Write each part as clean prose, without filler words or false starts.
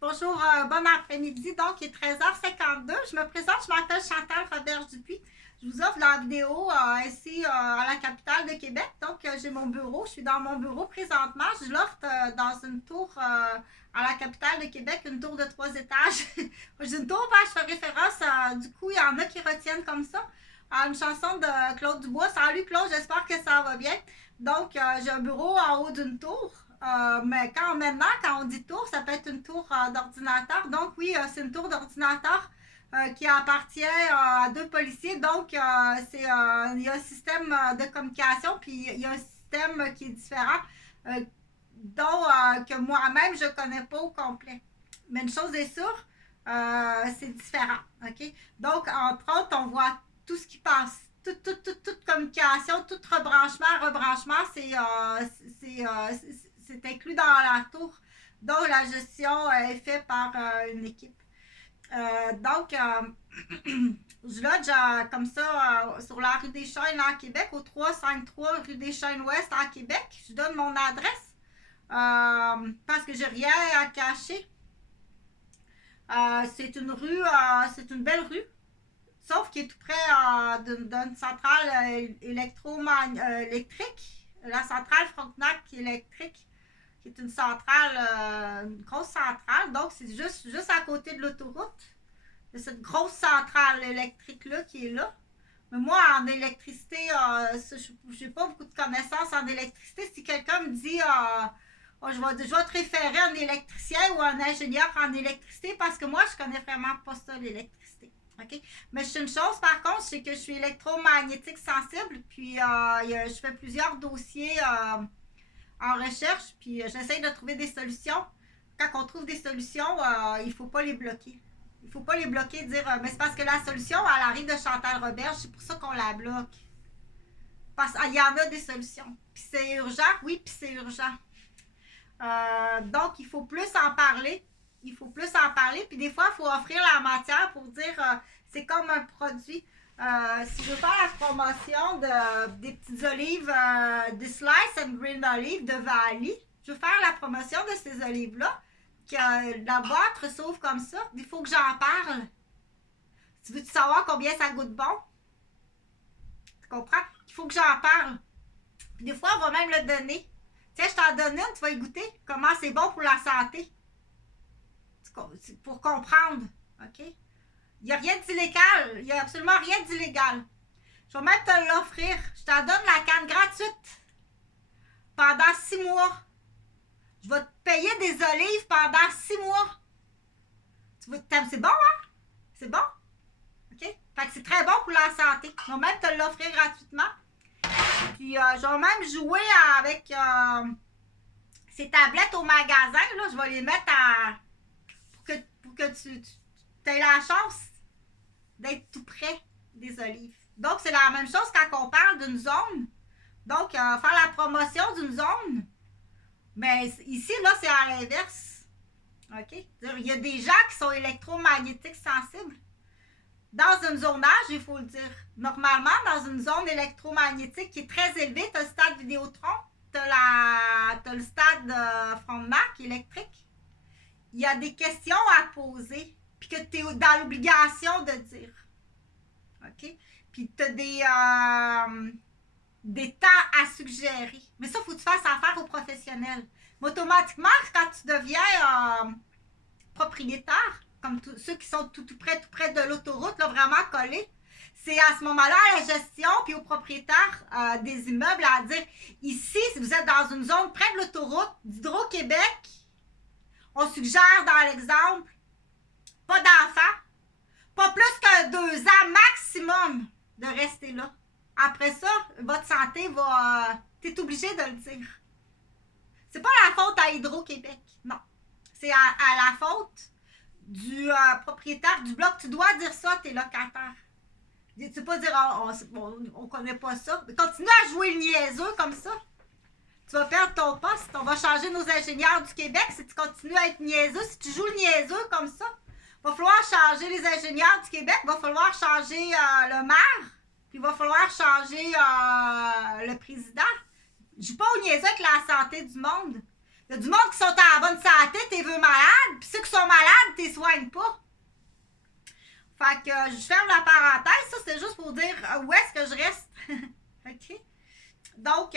Bonjour, bon après-midi. Donc, il est 13h52. Je me présente, je m'appelle Chantal Robert-Dupuis. Je vous offre la vidéo ici à la capitale de Québec. Donc, j'ai mon bureau. Je suis dans mon bureau présentement. Je l'offre dans une tour à la capitale de Québec, une tour de 3 étages. J'ai une tour, je fais référence du coup, il y en a qui retiennent comme ça, à une chanson de Claude Dubois. Salut Claude, j'espère que ça va bien. Donc, j'ai un bureau en haut d'une tour. Mais quand on dit tour, ça peut être une tour d'ordinateur. Donc oui, c'est une tour d'ordinateur qui appartient à deux policiers. Donc il y a un système de communication, puis il y a un système qui est différent, euh, dont que moi-même je connais pas au complet. Mais une chose est sûre, c'est différent. Ok. Donc entre autres, on voit tout ce qui passe. Toute communication, tout rebranchement, c'est inclus dans la tour, dont la gestion est faite par une équipe. Je lodge comme ça sur la rue des Chênes à Québec, au 353 rue des Chênes Ouest à Québec. Je donne mon adresse parce que j'ai rien à cacher. C'est une rue, c'est une belle rue, sauf qu'il est tout près d'une centrale électrique, la centrale Frontenac électrique, qui est une centrale, une grosse centrale. Donc, c'est juste à côté de l'autoroute, de cette grosse centrale électrique-là qui est là. Mais moi, en électricité, je n'ai pas beaucoup de connaissances en électricité. Si quelqu'un me dit, oh, je vais te référer un électricien ou un ingénieur en électricité, parce que moi, je connais vraiment pas ça, l'électricité. OK? Mais je sais une chose, par contre, c'est que je suis électromagnétique sensible, puis je fais plusieurs dossiers en recherche, puis j'essaye de trouver des solutions. Quand on trouve des solutions, il ne faut pas les bloquer. Il ne faut pas les bloquer et dire mais c'est parce que la solution, elle arrive de Chantal Robert, c'est pour ça qu'on la bloque. Parce qu'il y en a des solutions. Puis c'est urgent, oui, puis c'est urgent. Donc, il faut plus en parler. Il faut plus en parler. Puis des fois, il faut offrir la matière pour dire c'est comme un produit. Si je veux faire la promotion des petites olives, de Slice and Green Olive de Valley, je veux faire la promotion de ces olives-là, que la boîte s'ouvre comme ça. Il faut que j'en parle. Tu veux savoir combien ça goûte bon? Tu comprends? Il faut que j'en parle. Puis des fois, on va même le donner. Tiens, je t'en donne une, tu vas y goûter. Comment c'est bon pour la santé. Pour comprendre. OK? Il n'y a rien d'illégal. Il n'y a absolument rien d'illégal. Je vais même te l'offrir. Je t'en donne la canne gratuite. Pendant 6 mois. Je vais te payer des olives pendant 6 mois. C'est bon, hein? C'est bon? OK? Fait que c'est très bon pour la santé. Je vais même te l'offrir gratuitement. Puis, je vais même jouer avec ces tablettes au magasin. Là, je vais les mettre pour que tu aies la chance d'être tout près des olives. Donc, c'est la même chose quand on parle d'une zone. Donc, faire la promotion d'une zone. Mais ici, là, c'est à l'inverse. OK? Il y a des gens qui sont électromagnétiques sensibles. Dans une zonage, il faut le dire. Normalement, dans une zone électromagnétique qui est très élevée, tu as le stade Vidéotron, tu as le stade Frontenac électrique. Il y a des questions à poser, puis que tu es dans l'obligation de dire. OK? Puis tu as des temps à suggérer. Mais ça, il faut que tu fasses affaire aux professionnels. Mais automatiquement, quand tu deviens propriétaire, comme ceux qui sont tout près de l'autoroute, là, vraiment collés, c'est à ce moment-là à la gestion puis aux propriétaires des immeubles à dire ici, si vous êtes dans une zone près de l'autoroute d'Hydro-Québec, on suggère dans l'exemple pas d'enfants, pas plus que 2 ans maximum de rester là. Après ça, votre santé va. T'es obligé de le dire. C'est pas la faute à Hydro-Québec, non. C'est à la faute du propriétaire du bloc. Tu dois dire ça à tes locataires. Tu peux pas dire on connaît pas ça. Continue à jouer le niaiseux comme ça. Tu vas perdre ton poste. On va changer nos ingénieurs du Québec si tu continues à être niaiseux. Si tu joues le niaiseux comme ça, il va falloir changer les ingénieurs du Québec. Il va falloir changer le maire. Puis il va falloir changer le président. Je joue pas au niaiseux avec la santé du monde. Il y a du monde qui sont en bonne santé, t'es vu malade, puis ceux qui sont malades que je ferme la parenthèse. Ça, c'est juste pour dire où est-ce que je reste. OK? Donc,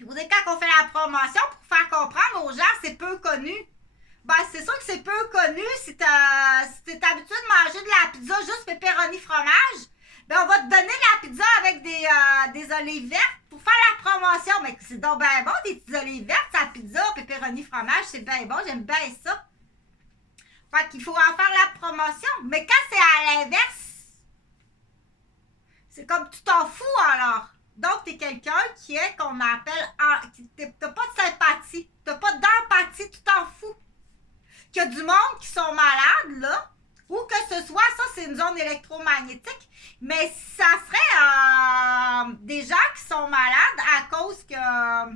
vous savez, quand on fait la promotion, pour faire comprendre aux gens, c'est peu connu. Ben, c'est sûr que c'est peu connu si t'es habitué de manger de la pizza juste pepperoni fromage. Ben, on va te donner de la pizza avec des olives vertes pour faire la promotion. Mais c'est donc bien bon, des petites olives vertes, sa pizza, pepperoni fromage, c'est bien bon, j'aime bien ça. Fait qu'il faut en faire la promotion. Mais quand c'est à l'inverse, c'est comme tu t'en fous alors. Donc, t'es quelqu'un qui est qu'on appelle. T'as pas de sympathie, t'as pas d'empathie, tu t'en fous. Qu'il y a du monde qui sont malades, là, ou que ce soit, ça, c'est une zone électromagnétique, mais ça serait des gens qui sont malades à cause que.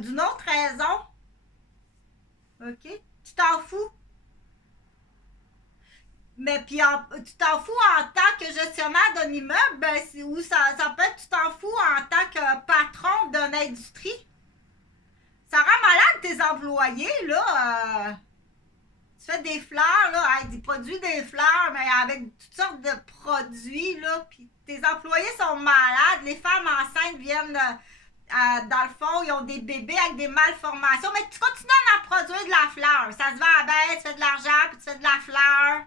D'une autre raison. OK? Tu t'en fous. Mais puis tu t'en fous en tant que gestionnaire d'un immeuble, ben, ou ça peut être tu t'en fous en tant que patron d'une industrie. Ça rend malade tes employés, là. Tu fais des fleurs, là, avec des produits des fleurs, mais avec toutes sortes de produits, là. Puis tes employés sont malades, les femmes enceintes viennent dans le fond, ils ont des bébés avec des malformations, mais tu continues à en produire de la fleur. Ça se vend à baisse, tu fais de l'argent, puis tu fais de la fleur.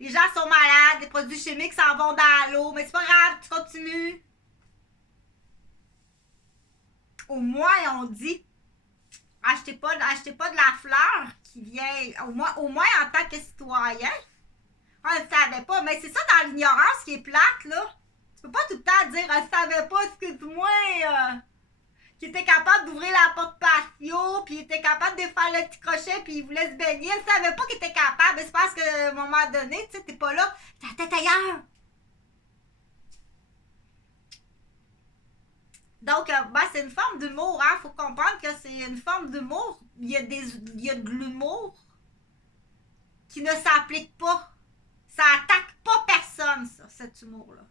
Les gens sont malades, les produits chimiques s'en vont dans l'eau, mais c'est pas grave, tu continues. Au moins, on dit, achetez pas de la fleur qui vient, au moins en tant que citoyen. On ne savait pas, mais c'est ça dans l'ignorance qui est plate, là. Tu peux pas tout le temps dire, je savais pas, excuse-moi, qui était capable d'ouvrir la porte patio, puis il était capable de faire le petit crochet, puis il voulait se baigner. Elle savait pas qu'il était capable. C'est parce qu'à un moment donné, tu sais, t'es pas là, t'as la tête ailleurs. Donc, ben, c'est une forme d'humour, hein. Faut comprendre que c'est une forme d'humour. Il y a de l'humour qui ne s'applique pas. Ça attaque pas personne, ça, cet humour-là.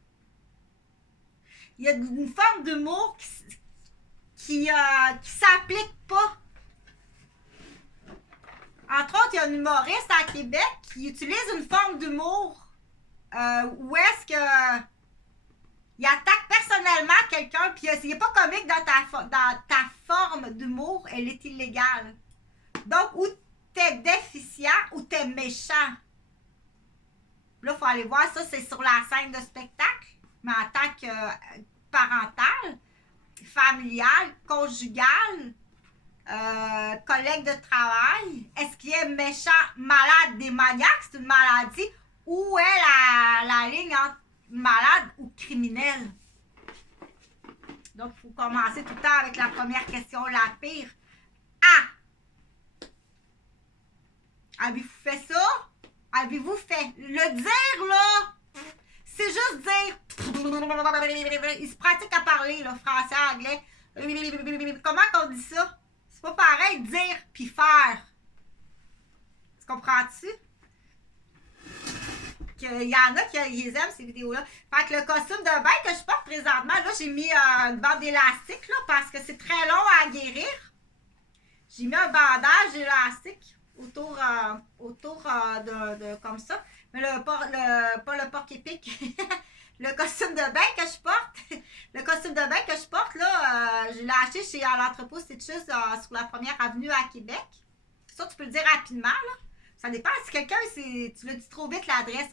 Il y a une forme d'humour qui s'applique pas. Entre autres, il y a un humoriste à Québec qui utilise une forme d'humour où est-ce que il attaque personnellement quelqu'un, puis il n'est pas comique dans ta forme d'humour, elle est illégale. Donc, ou t'es déficient ou t'es méchant. Là, il faut aller voir ça, c'est sur la scène de spectacle, mais en tant que parental, familial, conjugal, collègue de travail, est-ce qu'il est méchant, malade, démoniaque, c'est une maladie, ou est la ligne entre malade ou criminel? Donc, il faut commencer tout le temps avec la première question, la pire. Avez-vous fait ça? Avez-vous fait? Le dire, là, c'est juste dire. Il se pratique à parler, là, français, anglais. Comment qu'on dit ça? C'est pas pareil, dire puis faire. Tu comprends-tu? Il y en a qui les aiment, ces vidéos-là. Fait que le costume de bain que je porte présentement, là, j'ai mis une bande élastique, là, parce que c'est très long à guérir. J'ai mis un bandage élastique autour de comme ça. Mais pas le porc-épic. Le costume de bain que je porte, là, je l'ai acheté chez l'entrepôt Stitches sur la première avenue à Québec. Ça, tu peux le dire rapidement, là. Ça dépend si quelqu'un, tu l'as dit trop vite l'adresse.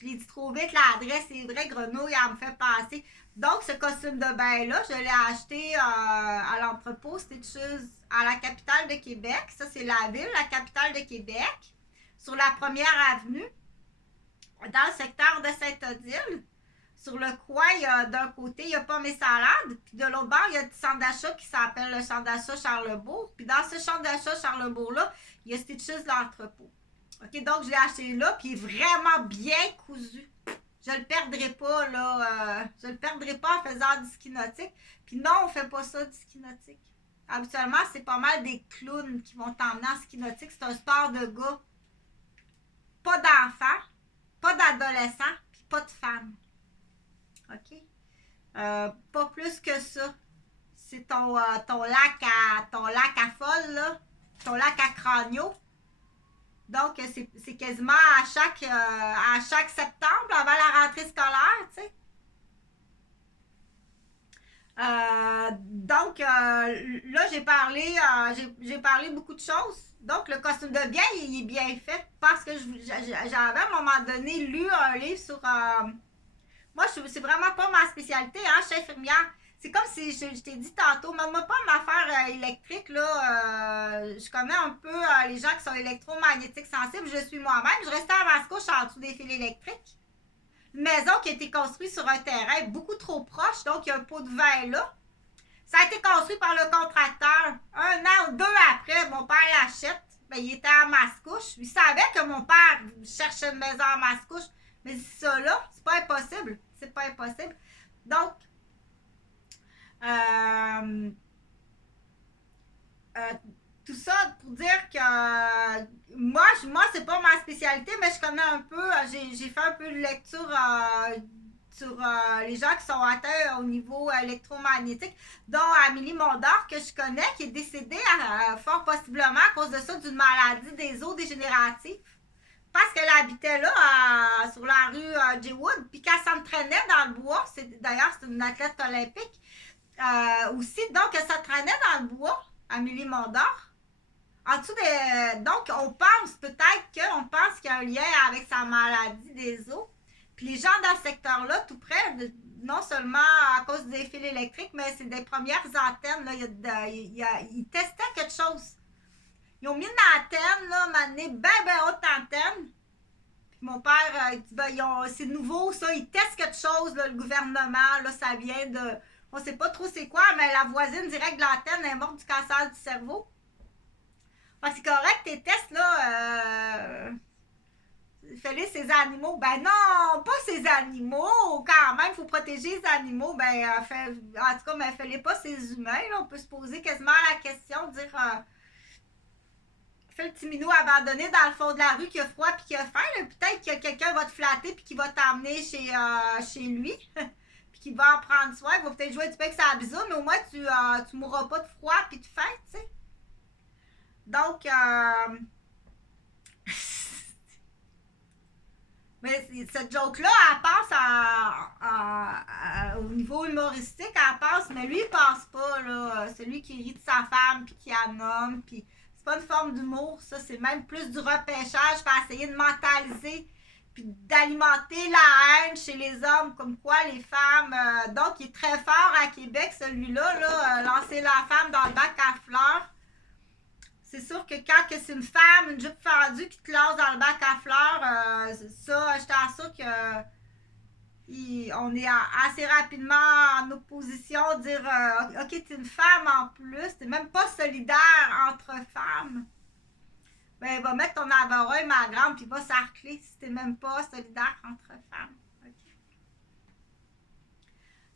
Je l'ai dit trop vite l'adresse, c'est vrai, grenouille, elle me fait passer. Donc, ce costume de bain-là, je l'ai acheté à l'entrepôt Stitches à la capitale de Québec. Ça, c'est la ville, la capitale de Québec, sur la première avenue, dans le secteur de Sainte-Odile. Sur le coin, d'un côté, il y a Pommes et Salades. Puis de l'autre bord, il y a du centre d'achat qui s'appelle le centre d'achat Charlebourg. Puis dans ce centre d'achat Charlebourg-là, il y a Stitches l'entrepôt. OK, donc je l'ai acheté là, puis il est vraiment bien cousu. Je le perdrai pas, là. Je le perdrai pas en faisant du ski nautique. Puis non, on fait pas ça, du ski nautique. Habituellement, c'est pas mal des clowns qui vont t'emmener en ski nautique. C'est un sport de gars. Pas d'enfants, pas d'adolescents, puis pas de femmes. OK? Pas plus que ça. C'est ton lac à folle, là. Ton lac à crânio. Donc, c'est quasiment à chaque septembre, avant la rentrée scolaire, tu sais. Donc, là, j'ai parlé beaucoup de choses. Donc, le costume de bien, il est bien fait parce que j'avais à un moment donné lu un livre sur. Moi, c'est vraiment pas ma spécialité, hein, je suis infirmière. C'est comme si je t'ai dit tantôt, même pas une affaire électrique, là. Je connais un peu les gens qui sont électromagnétiques sensibles. Je suis moi-même. Je restais à Mascouche en dessous des fils électriques. Une maison qui a été construite sur un terrain beaucoup trop proche, donc il y a un pot de vin là. Ça a été construit par le contracteur. Un an ou deux après, mon père l'achète. Ben, il était à Mascouche. Il savait que mon père cherchait une maison à Mascouche. Mais ça là, c'est pas impossible. C'est pas impossible. Donc, euh, euh, tout ça pour dire que moi c'est pas ma spécialité, mais je connais un peu, j'ai fait un peu de lecture sur les gens qui sont atteints au niveau électromagnétique, dont Amélie Mondor, que je connais, qui est décédée fort possiblement à cause de ça, d'une maladie des os dégénérative. Parce qu'elle habitait là, sur la rue Jaywood, puis qu'elle s'entraînait dans le bois. D'ailleurs, c'est une athlète olympique aussi. Donc, elle s'entraînait dans le bois, Amélie Mondor. En dessous des. Donc, on pense peut-être qu'il y a un lien avec sa maladie des os. Puis les gens dans ce secteur-là, tout près, non seulement à cause des fils électriques, mais c'est des premières antennes. Là, ils testaient quelque chose. Ils ont mis une antenne, là, m'amené bien haute antenne. Puis mon père, il dit, ben, c'est nouveau, ça. Ils testent quelque chose, là, le gouvernement, là, ça vient de. On sait pas trop c'est quoi, mais la voisine directe de l'antenne est morte du cancer du cerveau. Fait que c'est correct, tes tests, là, fallait ces animaux. Ben non, pas ces animaux. Quand même, il faut protéger les animaux. Ben, en tout cas, mais fallait pas ces humains. Là. On peut se poser quasiment la question, dire fais le petit minou abandonné dans le fond de la rue qui a froid puis qui a faim. Peut-être que quelqu'un va te flatter puis qui va t'emmener chez lui. Puis qui va en prendre soin. Il va peut-être jouer du bec sur la bisoune, mais au moins tu mourras pas de froid puis de faim, tu sais. Donc, mais cette joke-là, elle passe au niveau humoristique, elle passe, mais lui, il passe pas, là. Celui qui rit de sa femme, puis qui la nomme, puis c'est pas une forme d'humour, ça. C'est même plus du repêchage pour essayer de mentaliser, puis d'alimenter la haine chez les hommes, comme quoi les femmes. Donc, il est très fort à Québec, celui-là, là, lancer la femme dans le bac à fleurs. C'est sûr que quand c'est une femme, une jupe fendue qui te lance dans le bac à fleurs, ça, je t'assure que on est assez rapidement en opposition, dire ok, t'es une femme en plus, t'es même pas solidaire entre femmes. Ben, il va mettre ton avareuil, ma grande, puis il va s'arcler si t'es même pas solidaire entre femmes.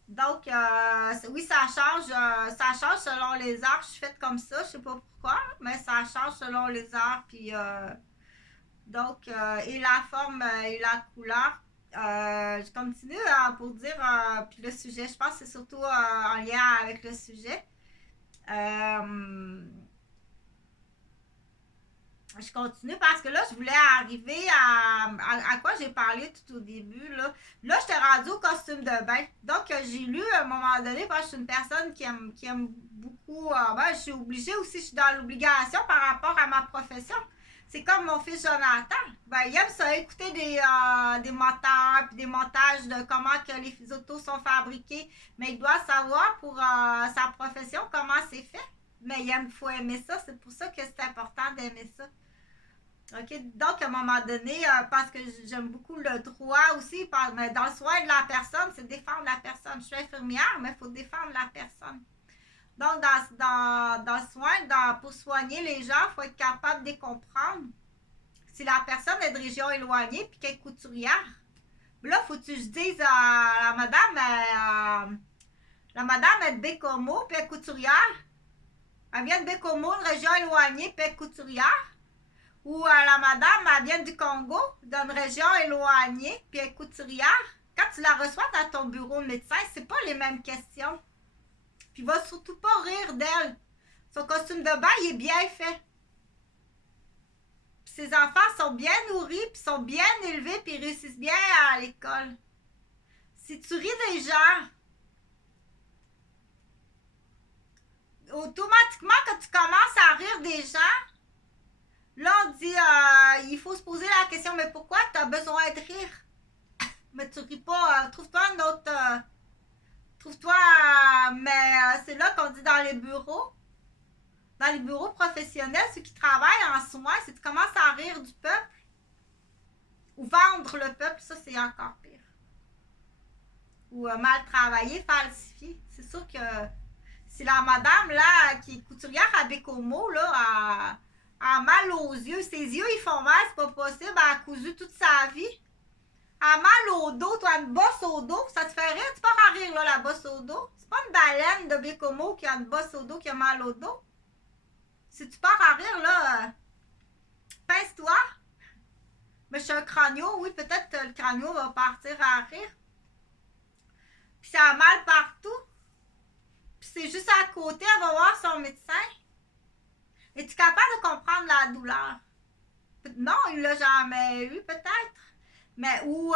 Donc, oui, ça change selon les heures. Je suis faite comme ça, je sais pas pourquoi, mais ça change selon les heures. Puis, donc, et la forme et la couleur. Je continue pour dire, puis le sujet, je pense que c'est surtout en lien avec le sujet. Je continue parce que là, je voulais arriver à quoi j'ai parlé tout au début. Là je t'ai rendu au costume de bain. Donc, j'ai lu à un moment donné, parce que je suis une personne qui aime beaucoup. Ben, je suis obligée aussi, je suis dans l'obligation par rapport à ma profession. C'est comme mon fils Jonathan. Ben, il aime ça, écouter des moteurs, puis des montages de comment que les autos sont fabriquées. Mais il doit savoir pour sa profession comment c'est fait. Mais il faut aimer ça. C'est pour ça que c'est important d'aimer ça. OK? Donc, à un moment donné, parce que j'aime beaucoup le droit aussi, mais dans le soin de la personne, c'est défendre la personne. Je suis infirmière, mais il faut défendre la personne. Donc, dans le soin, pour soigner les gens, il faut être capable de les comprendre. Si la personne est de région éloignée puis qu'elle est couturière, là, il faut que tu dises à la madame est de Bécomo puis elle est couturière. Elle vient de Bécomo, une région éloignée puis elle est couturière. Ou la madame, elle vient du Congo, d'une région éloignée, puis elle est couturière. Quand tu la reçois dans ton bureau de médecin, c'est pas les mêmes questions. Puis il va surtout pas rire d'elle. Son costume de bain, il est bien fait. Puis ces enfants sont bien nourris, puis sont bien élevés, puis réussissent bien à l'école. Si tu ris des gens, automatiquement, quand tu commences à rire des gens, là, on dit, il faut se poser la question, mais pourquoi tu as besoin de rire? Mais tu ris pas, trouve-toi un autre... trouve-toi... mais c'est là qu'on dit dans les bureaux professionnels, ceux qui travaillent en soins, si tu commences à rire du peuple, ou vendre le peuple, ça, c'est encore pire. Ou mal travailler, falsifier. C'est sûr que si la madame, là, qui est couturière à Bécomo, là, a mal aux yeux, ses yeux, ils font mal, c'est pas possible, elle a cousu toute sa vie. Elle a mal au dos, toi, une bosse au dos, ça te fait rire? Tu pars à rire, là, la bosse au dos? C'est pas une baleine de Bécomo qui a une bosse au dos, qui a mal au dos. Si tu pars à rire, là, pince-toi. Mais je suis un crânio, oui, peut-être que le crânio va partir à rire. Puis ça a mal partout. Puis c'est juste à côté, elle va voir son médecin. Es-tu capable de comprendre la douleur? Non, il l'a jamais eu, peut-être. Mais où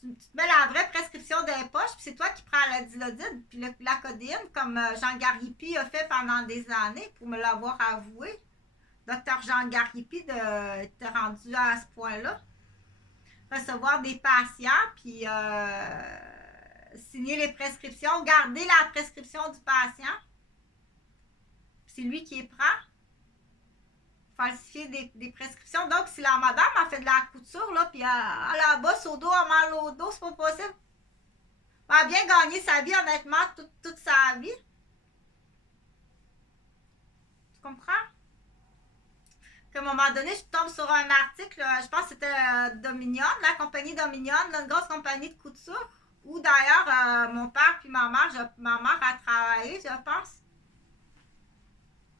tu te mets la vraie prescription des poches, puis c'est toi qui prends la dilodine, puis la codéine, comme Jean Garipi a fait pendant des années, pour me l'avoir avoué. Docteur Jean Garipi t'es rendu à ce point-là. Recevoir des patients, puis signer les prescriptions, garder la prescription du patient. C'est lui qui les prend. Falsifier des prescriptions. Donc, si la madame a fait de la couture, là, puis elle a la bosse au dos, elle a mal au dos, c'est pas possible. Elle a bien gagné sa vie, honnêtement, toute sa vie. Tu comprends? Qu'à un moment donné, je tombe sur un article, je pense que c'était Dominion, la compagnie Dominion, une grosse compagnie de couture, où d'ailleurs, mon père puis ma mère a travaillé, je pense.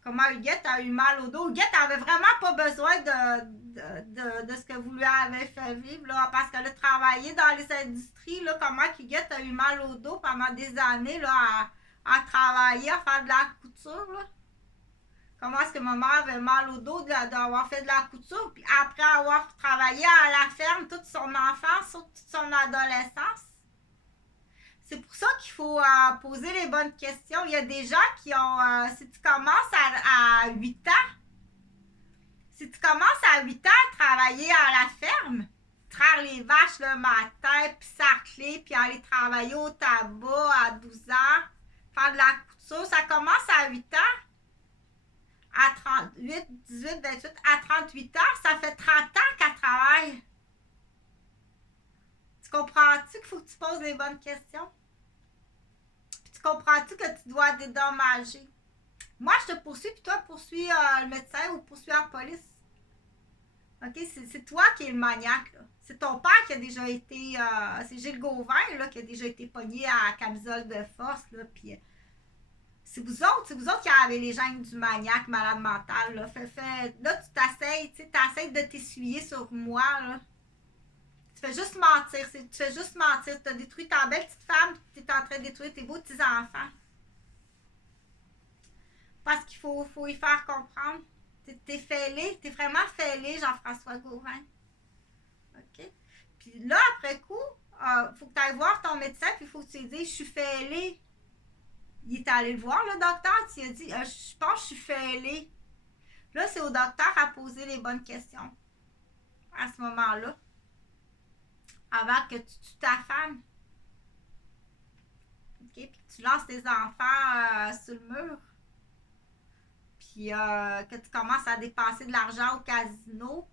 Comment Huguette a eu mal au dos. Huguette avait vraiment pas besoin de ce que vous lui avez fait vivre, là, parce qu'elle a travaillé dans les industries, là, comment Huguette a eu mal au dos pendant des années, là, à travailler, à faire de la couture, là. Comment est-ce que ma mère avait mal au dos d'avoir fait de la couture, puis après avoir travaillé à la ferme toute son enfance, toute son adolescence. C'est pour ça qu'il faut poser les bonnes questions. Il y a des gens qui ont, si tu commences à 8 ans, si tu commences à 8 ans à travailler à la ferme, traire les vaches le matin, puis sarcler, puis aller travailler au tabac à 12 ans, faire de la couture, ça commence à 8 ans. À 38, 18, 28, à 38 ans, ça fait 30 ans qu'elle travaille. Tu comprends-tu qu'il faut que tu poses les bonnes questions? Puis tu comprends-tu que tu dois dédommager? Moi, je te poursuis, puis toi, poursuis le médecin ou poursuis la police. OK? C'est toi qui es le maniaque, là. C'est ton père qui a déjà été... c'est Gilles Gauvin, là, qui a déjà été pogné à camisole de force, là, puis... c'est vous autres qui avez les gènes du maniaque malade mental. Là, là tu t'essayes de t'essuyer sur moi. Là. Tu fais juste mentir. Tu fais juste mentir. Tu as détruit ta belle petite femme, tu es en train de détruire tes beaux petits-enfants. Parce qu'il faut y faire comprendre. T'es fêlé, t'es vraiment fêlé, Jean-François Gauvin. OK? Puis là, après coup, faut que tu ailles voir ton médecin, puis il faut que tu lui dises, je suis fêlé. Il est allé le voir, le docteur, il a dit, je pense que je suis fêlé. Là, c'est au docteur à poser les bonnes questions. À ce moment-là. Avant que tu tues ta femme. OK? Puis que tu lances tes enfants sur le mur. Puis que tu commences à dépenser de l'argent au casino.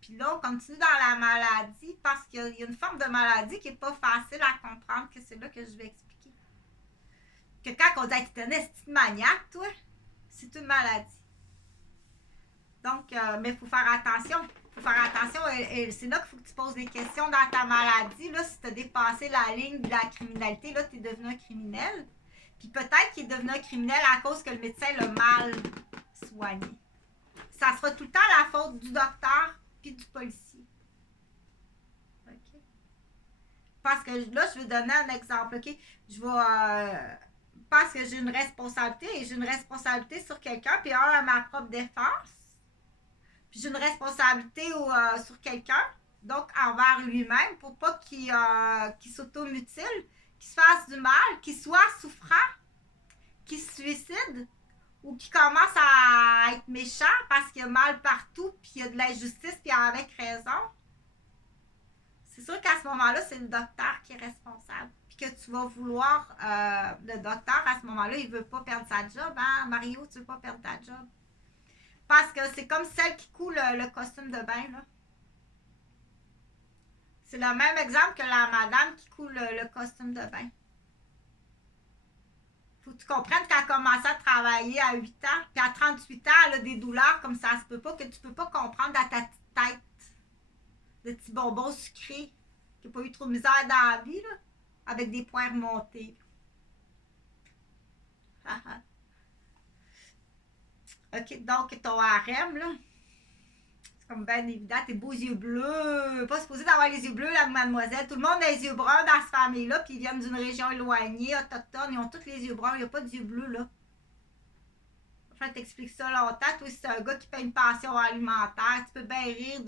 Puis là, on continue dans la maladie parce qu'il y a une forme de maladie qui n'est pas facile à comprendre, que c'est là que je vais expliquer. Que quand on dit que tu es un esti maniaque, toi, c'est une maladie. Donc, mais il faut faire attention. Il faut faire attention. Et c'est là qu'il faut que tu poses des questions dans ta maladie. Là, si tu as dépassé la ligne de la criminalité, là, tu es devenu un criminel. Puis peut-être qu'il est devenu un criminel à cause que le médecin l'a mal soigné. Ça sera tout le temps la faute du docteur puis du policier. OK? Parce que là, je vais donner un exemple. OK? Je vais... parce que j'ai une responsabilité et j'ai une responsabilité sur quelqu'un, puis à ma propre défense, Puis j'ai une responsabilité sur quelqu'un, donc envers lui-même, pour pas qu'il s'automutile, qu'il se fasse du mal, qu'il soit souffrant, qu'il se suicide ou qu'il commence à être méchant parce qu'il y a mal partout, puis il y a de l'injustice, puis avec raison. C'est sûr qu'à ce moment-là, c'est le docteur qui est responsable. Puis que tu vas vouloir, le docteur, à ce moment-là, il veut pas perdre sa job. Hein? Mario, tu veux pas perdre ta job. Parce que c'est comme celle qui coule le costume de bain, là. C'est le même exemple que la madame qui coule le costume de bain. Faut que tu comprennes qu'elle a commencé à travailler à 8 ans, puis à 38 ans, elle a des douleurs comme ça se peut pas, que tu peux pas comprendre dans ta petite tête de petits bonbons sucrés, qui n'a pas eu trop de misère dans la vie, là, avec des points remontés. OK, donc ton harem, là, c'est comme bien évident, tes beaux yeux bleus. Pas supposé d'avoir les yeux bleus, la mademoiselle. Tout le monde a les yeux bruns dans cette famille-là, puis ils viennent d'une région éloignée, autochtone. Ils ont tous les yeux bruns. Il n'y a pas de yeux bleus, là. Enfin, je t'explique ça longtemps. Toi, si c'est un gars qui paye une pension alimentaire, tu peux bien rire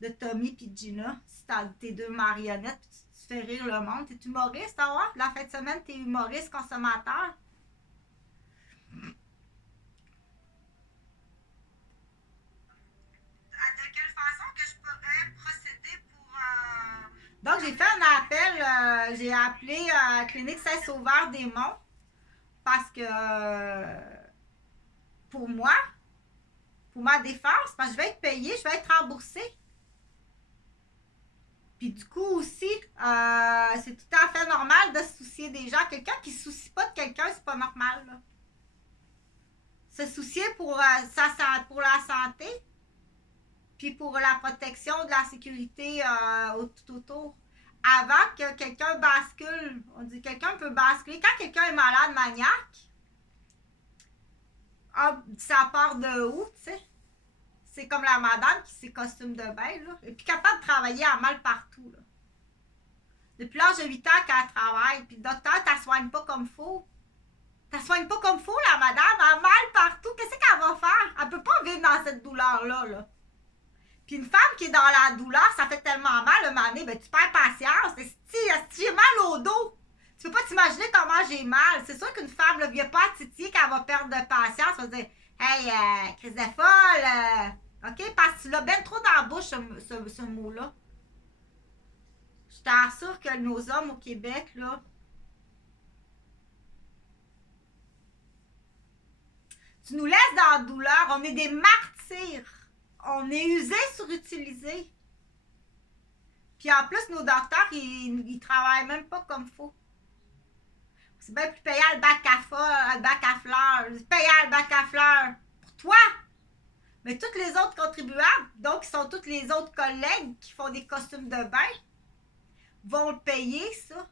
de Tommy et Gina. Si t'as tes deux marionnettes, puis tu fais rire le monde. T'es humoriste, hein? Ouais? La fin de semaine, t'es humoriste, consommateur. De quelle façon que je pourrais procéder pour... Donc, j'ai fait un appel, j'ai appelé Clinique Saint-Sauveur-des-Monts parce que pour moi, pour ma défense, parce que je vais être payée, je vais être remboursée. Puis du coup aussi, c'est tout à fait normal de se soucier des gens. Quelqu'un qui ne se soucie pas de quelqu'un, c'est pas normal, là. Se soucier pour la santé, puis pour la protection de la sécurité tout autour. Avant que quelqu'un bascule, on dit que quelqu'un peut basculer. Quand quelqu'un est malade, maniaque, ça part de où, tu sais? C'est comme la madame qui s'est costume de bain, là. Et puis capable de travailler à mal partout, là. Depuis l'âge de 8 ans qu'elle travaille, puis le docteur, tu ne soignes pas comme faut. Tu ne soignes pas comme faut, la madame, elle a mal partout. Qu'est-ce qu'elle va faire? Elle ne peut pas vivre dans cette douleur-là, là. Puis une femme qui est dans la douleur, ça fait tellement mal, le mané, ben tu perds patience. Si j'ai mal au dos, tu peux pas t'imaginer comment j'ai mal. C'est sûr qu'une femme ne vient pas à titiller qu'elle va perdre de patience. Elle va dire, hey, crise de folle, OK? Parce que tu l'as bien trop dans la bouche, ce mot-là. Je t'assure que nos hommes au Québec, là, tu nous laisses dans la douleur. On est des martyrs. On est usés surutilisés. Puis en plus, nos docteurs, ils travaillent même pas comme il faut. C'est bien plus payant le bac à fleurs. C'est payant le bac à fleurs. Pour toi. Mais tous les autres contribuables, donc qui sont tous les autres collègues qui font des costumes de bain, vont le payer, ça.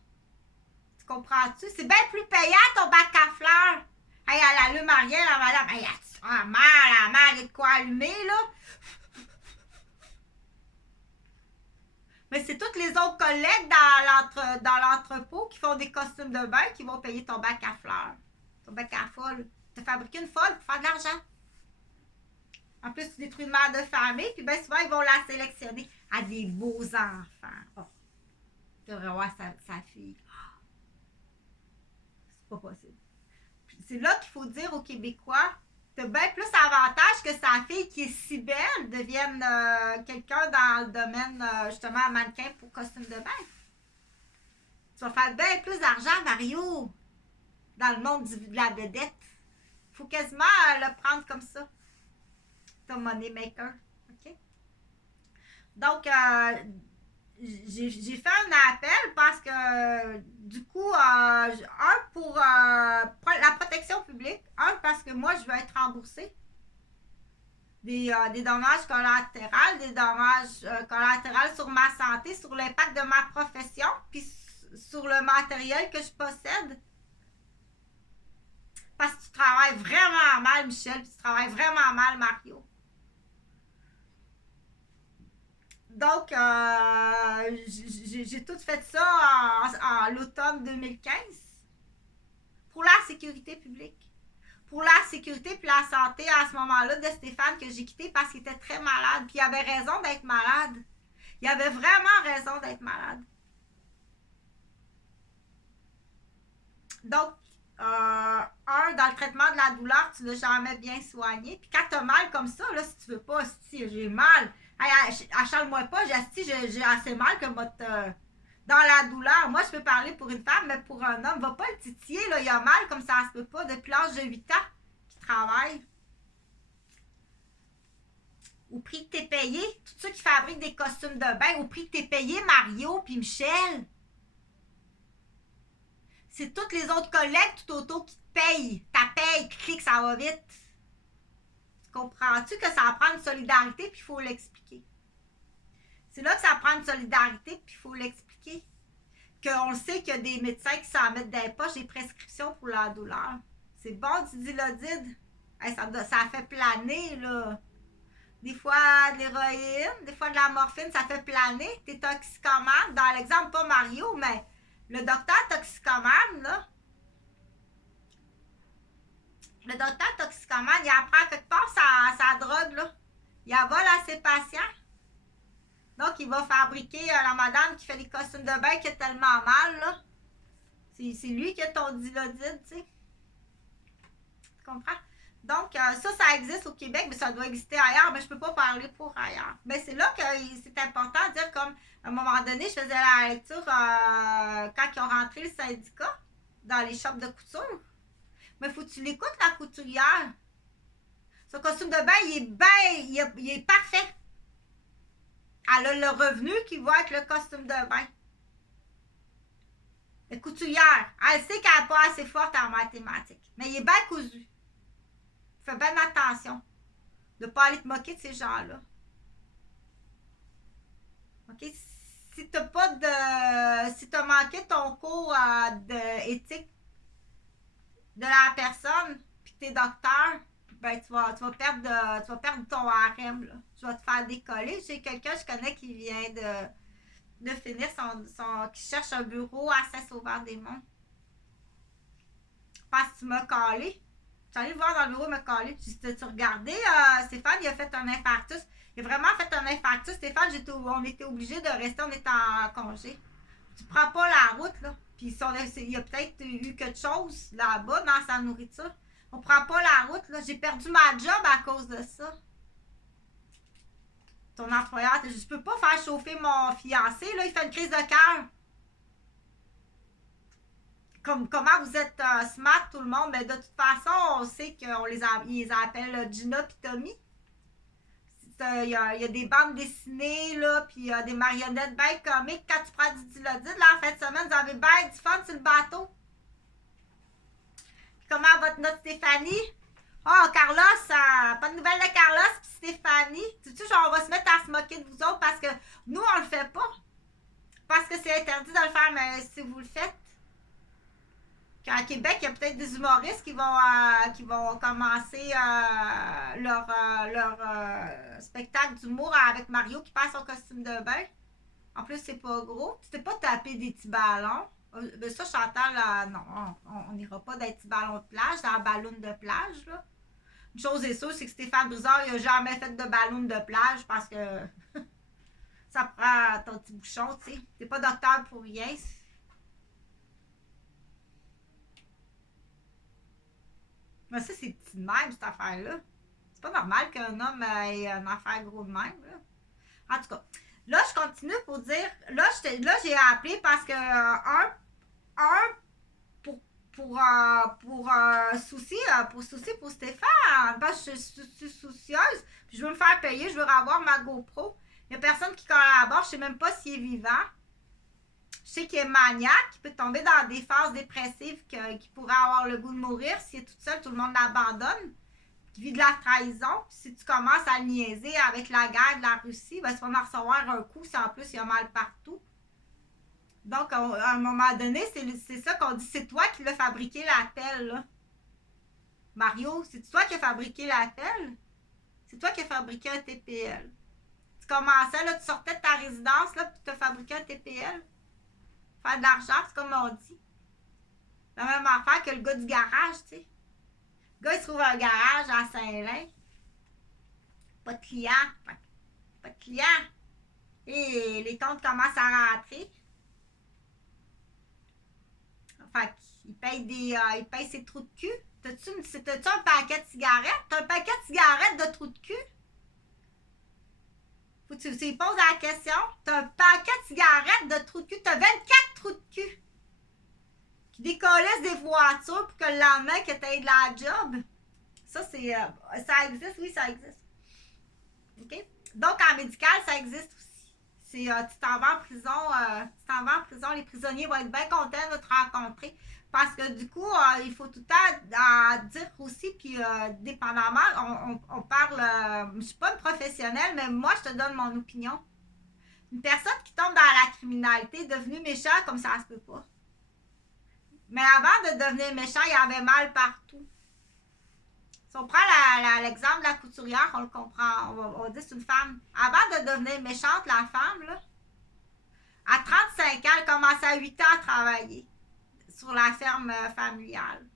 Tu comprends-tu? C'est bien plus payant ton bac à fleurs. Hey, elle allume à rien, la madame. Hey, la mère, il y a de quoi allumer, là. Mais c'est tous les autres collègues dans l'entrepôt qui font des costumes de bain qui vont payer ton bac à fleurs. Ton bac à folle. Tu as fabriqué une folle pour faire de l'argent. En plus, tu détruis une mère de famille, puis bien souvent, ils vont la sélectionner à des beaux enfants. Oh, tu devrais voir sa fille. Oh, c'est pas possible. C'est là qu'il faut dire aux Québécois, t'as bien plus avantage que sa fille qui est si belle devienne quelqu'un dans le domaine, justement, mannequin pour costume de bain. Tu vas faire bien plus d'argent, Mario, dans le monde de la vedette. Il faut quasiment le prendre comme ça. Ton money maker. OK? Donc, j'ai fait un appel parce que, du coup, pour la protection publique, parce que moi, je veux être remboursée des dommages collatéraux, des dommages collatéraux sur ma santé, sur l'impact de ma profession, puis sur le matériel que je possède. Parce que tu travailles vraiment mal, Michel, puis tu travailles vraiment mal, Mario. Donc, j'ai tout fait ça en l'automne 2015 pour la sécurité publique. pour la sécurité puis la santé à ce moment-là de Stéphane que j'ai quitté parce qu'il était très malade. Puis il avait raison d'être malade. Il avait vraiment raison d'être malade. Donc, dans le traitement de la douleur, tu l'as jamais bien soigné. Puis quand tu as mal comme ça, là, si tu veux pas, si j'ai mal, achale-moi pas, j'ai assez mal que dans la douleur. Moi, je peux parler pour une femme, mais pour un homme, va pas le titiller, là, il a mal comme ça se peut pas depuis l'âge de 8 ans qu'il travaille. Au prix que t'es payé, tous ceux qui fabriquent des costumes de bain, au prix que t'es payé, Mario puis Michel. C'est tous les autres collègues tout autour qui te payent. Ta paye, clique, ça va vite. Tu comprends-tu que ça prend une solidarité puis il faut l'expliquer? C'est là que ça prend une solidarité puis il faut l'expliquer. Qu'on sait qu'il y a des médecins qui s'en mettent dans les poches des prescriptions pour la douleur. C'est bon du Dilaudid. Hey, ça fait planer, là. Des fois de l'héroïne, des fois de la morphine, ça fait planer. T'es toxicomane. Dans l'exemple, pas Mario, mais le docteur toxicomane, là. Le docteur toxicomane, il apprend quelque part sa drogue, là. Il la vole à ses patients. Donc, il va fabriquer la madame qui fait les costumes de bain qui a tellement mal, là. C'est lui qui a ton Dilaudid, tu sais. Tu comprends? Donc, ça existe au Québec, mais ça doit exister ailleurs, mais je ne peux pas parler pour ailleurs. Mais c'est là que c'est important de dire, comme, à un moment donné, je faisais la lecture quand ils ont rentré le syndicat dans les shops de couture. Mais il faut que tu l'écoutes, la couturière. Son costume de bain, il est parfait. Elle a le revenu qui va avec le costume de bain. La couturière, elle sait qu'elle n'est pas assez forte en mathématiques, mais il est bien cousu. Fais bien attention de ne pas aller te moquer de ces gens-là. OK? Si tu n'as pas de. Si tu as manqué ton cours d'éthique de la personne, puis que tu es docteur, ben tu vas perdre ton RM. Là. Tu vas te faire décoller. J'ai quelqu'un, je connais, qui vient de finir qui cherche un bureau à Saint-Sauveur-des-Monts. Parce que tu m'as collé. Je suis allée le voir dans le bureau, il m'a collé. Je dis, tu regardé, Stéphane, il a fait un infarctus. Il a vraiment fait un infarctus. Stéphane, on était obligés de rester, on était en congé. Tu prends pas la route, là. Puis il a peut-être eu quelque chose là-bas dans sa nourriture. On prend pas la route, là. J'ai perdu ma job à cause de ça. Ton employeur, je peux pas faire chauffer mon fiancé, là. Il fait une crise de cœur. Comment vous êtes smart tout le monde, mais de toute façon, on sait qu'ils les appellent Gina et Tommy. Il y a des bandes dessinées, là, puis des marionnettes bien comiques. Quand tu prends du Dilaudid, là, en fin de semaine, vous avez bien du fun sur le bateau. Puis comment va notre Stéphanie? Oh, Carlos, pas de nouvelles de Carlos puis Stéphanie. Tu sais, genre, on va se mettre à se moquer de vous autres parce que nous, on le fait pas. Parce que c'est interdit de le faire, mais si vous le faites, qu'à Québec, il y a peut-être des humoristes qui vont commencer leur spectacle d'humour avec Mario qui passe son costume de bain. En plus, c'est pas gros. Tu t'es pas tapé des petits ballons. Ben ça, Chantal, non, on n'ira pas dans des petits ballons de plage, dans la ballon de plage. Là. Une chose est sûre, c'est que Stéphane Brisard, il n'a jamais fait de ballon de plage parce que ça prend ton petit bouchon, tu sais. T'es pas docteur pour rien. Mais ça, c'est petit de même, cette affaire-là. C'est pas normal qu'un homme ait une affaire gros de même. Là. En tout cas, là, je continue pour dire. Là, j'ai appelé parce que souci pour Stéphane. Parce que je suis soucieuse. Puis je veux me faire payer. Je veux avoir ma GoPro. Il n'y a personne qui collabore. Je ne sais même pas s'il est vivant. Je sais qu'il est maniaque, qu'il peut tomber dans des phases dépressives, qu'il pourrait avoir le goût de mourir. S'il est tout seul, tout le monde l'abandonne. Qu'il vit de la trahison. Puis si tu commences à le niaiser avec la guerre de la Russie, ben, tu vas en recevoir un coup si en plus il y a mal partout. Donc, à un moment donné, c'est ça qu'on dit. C'est toi qui l'as fabriqué l'appel, là. Mario, c'est toi qui as fabriqué l'appel? C'est toi qui as fabriqué un TPL. Tu commençais, là, tu sortais de ta résidence, là, puis tu as fabriqué un TPL. Faire de l'argent, c'est comme on dit. La même affaire que le gars du garage, tu sais. Le gars, il se trouve un garage à Saint-Lin. Pas de clients. Pas de clients. Et les comptes commencent à rentrer. Fait il paye ses trous de cul. T'as-tu un paquet de cigarettes? T'as un paquet de cigarettes de trous de cul? Faut que tu lui poses la question. T'as un paquet de cigarettes de trous de cul. T'as 24 trous de cul qui décollissent des voitures pour que le lendemain que t'aies de la job. Ça, c'est... ça existe? Oui, ça existe. OK? Donc, en médical, ça existe aussi. Tu t'en vas en prison, les prisonniers vont être bien contents de te rencontrer. Parce que du coup, il faut tout le temps dire aussi, puis dépendamment, on parle, je ne suis pas une professionnelle, mais moi, je te donne mon opinion. Une personne qui tombe dans la criminalité est devenue méchante comme ça se peut pas. Mais avant de devenir méchant, il y avait mal partout. Si on prend l'exemple de la couturière, on le comprend. On va dire c'est une femme. Avant de devenir méchante, la femme, là, à 35 ans, elle commençait à 8 ans à travailler sur la ferme familiale.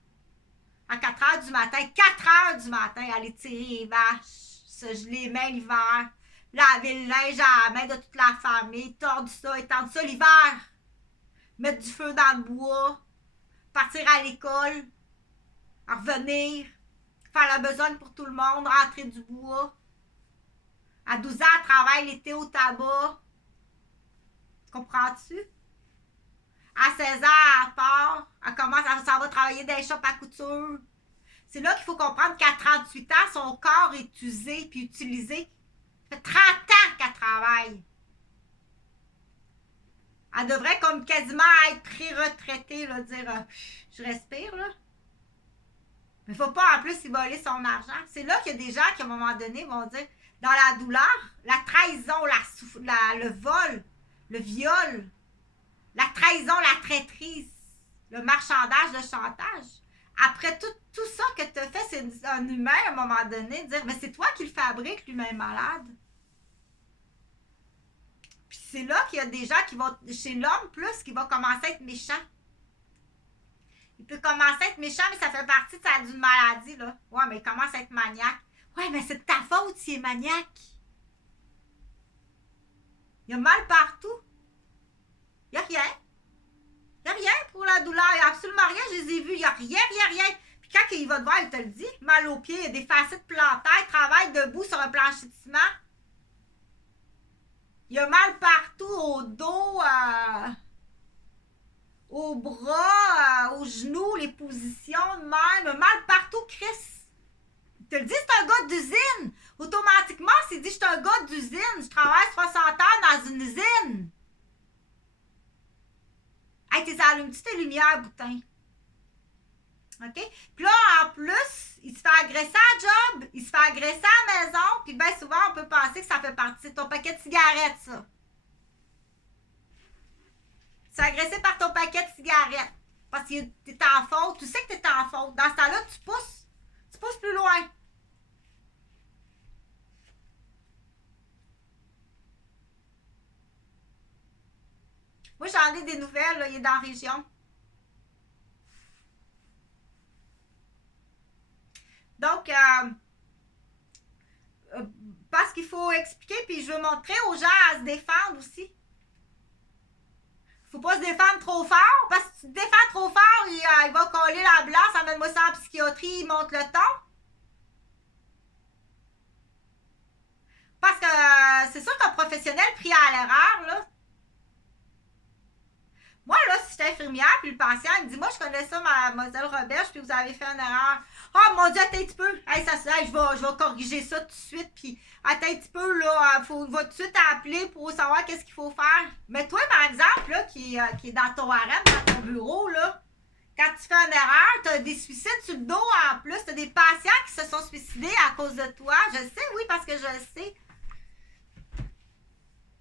À 4 heures du matin, 4 heures du matin, aller tirer les vaches, se geler les mains l'hiver, laver le linge à la main de toute la famille, tordre ça, étendre ça l'hiver, mettre du feu dans le bois, partir à l'école, revenir, faire la besogne pour tout le monde, rentrer du bois. À 12 ans, elle travaille l'été au tabac. Comprends-tu? À 16 ans, elle part. Elle commence, elle s'en va travailler dans les shops à couture. C'est là qu'il faut comprendre qu'à 38 ans, son corps est usé puis utilisé. Ça fait 30 ans qu'elle travaille. Elle devrait comme quasiment être pré-retraitée, là, dire je respire, là. Mais il ne faut pas en plus y voler son argent. C'est là qu'il y a des gens qui, à un moment donné, vont dire dans la douleur, la trahison, le vol, le viol, la trahison, la traîtrise, le marchandage, le chantage. Après tout ça que tu as fait, c'est un humain, à un moment donné, dire mais c'est toi qui le fabrique, l'humain malade. Puis c'est là qu'il y a des gens qui vont, chez l'homme plus, qui vont commencer à être méchants. Il peut commencer à être méchant, mais ça fait partie d'une maladie, là. Ouais, mais il commence à être maniaque. Ouais, mais c'est de ta faute s'il est maniaque. Il y a mal partout. Il n'y a rien. Il n'y a rien pour la douleur. Il n'y a absolument rien. Je les ai vus. Il n'y a rien, rien. Puis quand il va te voir, il te le dit. Mal aux pieds, il y a des facettes plantaires, il travaille debout sur un plancher de ciment. Il y a mal partout, au dos, aux bras, aux genoux, les positions de même. Mal partout, Chris. Il te le dit, c'est un gars d'usine. Automatiquement, s'il dit, je suis un gars d'usine, je travaille 60 heures dans une usine. Hey, t'es allumes-tu tes lumières, boutin? OK? Puis là, en plus, il se fait agresser à la job, il se fait agresser à la maison, puis bien souvent, on peut penser que ça fait partie de ton paquet de cigarettes, ça. Tu te fais agresser par ton paquet de cigarettes. Parce que t'es en faute. Tu sais que t'es en faute. Dans ce temps-là, tu pousses. Tu pousses plus loin. Moi, j'en ai des nouvelles, là, il est dans la région. Donc, parce qu'il faut expliquer, puis je veux montrer aux gens à se défendre aussi. Faut pas se défendre trop fort, parce que si tu te défends trop fort, il va coller la blasse, amène-moi ça en psychiatrie, il monte le ton. Parce que c'est sûr qu'un professionnel pris à l'erreur, là. Moi, là, si j'étais infirmière, puis le patient, il me dit, moi, je connais ça, mademoiselle Roberge, puis vous avez fait une erreur. Oh, mon Dieu, attends un petit peu. Hey, je vais corriger ça tout de suite, puis attends un petit peu, là, va tout de suite appeler pour savoir qu'est-ce qu'il faut faire. Mais toi, par exemple, là, qui est dans ton harem, dans ton bureau, là, quand tu fais une erreur, tu as des suicides sur le dos en plus, tu as des patients qui se sont suicidés à cause de toi. Je sais, oui, parce que je le sais.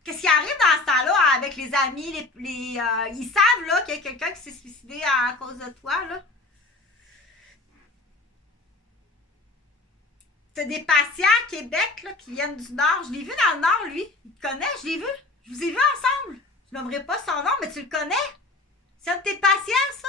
Qu'est-ce qui arrive dans ce temps-là avec les amis, ils savent là, qu'il y a quelqu'un qui s'est suicidé à cause de toi, là. T'as des patients à Québec là, qui viennent du Nord. Je l'ai vu dans le Nord, lui. Il te connaît, je l'ai vu. Je vous ai vu ensemble. Je nommerai pas son nom, mais tu le connais. C'est un de tes patients, ça.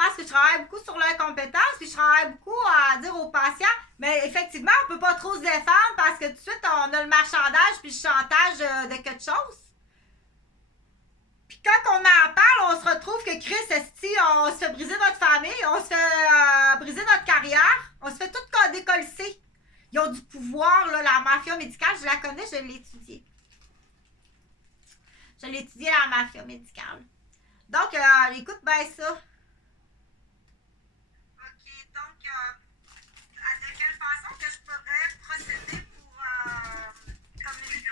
parce que je travaille beaucoup sur l'incompétence, puis je travaille beaucoup à dire aux patients, mais effectivement, on peut pas trop se défendre parce que tout de suite, on a le marchandage puis le chantage de quelque chose. Puis quand on en parle, on se retrouve que Chris, esti, on se fait briser notre famille, on se fait briser notre carrière, on se fait tout décoller. Ils ont du pouvoir, là, la mafia médicale, je la connais, je l'ai étudiée. Je l'ai étudiée, la mafia médicale. Donc, écoute bien ça. OK, donc, de quelle façon que je pourrais procéder pour communiquer?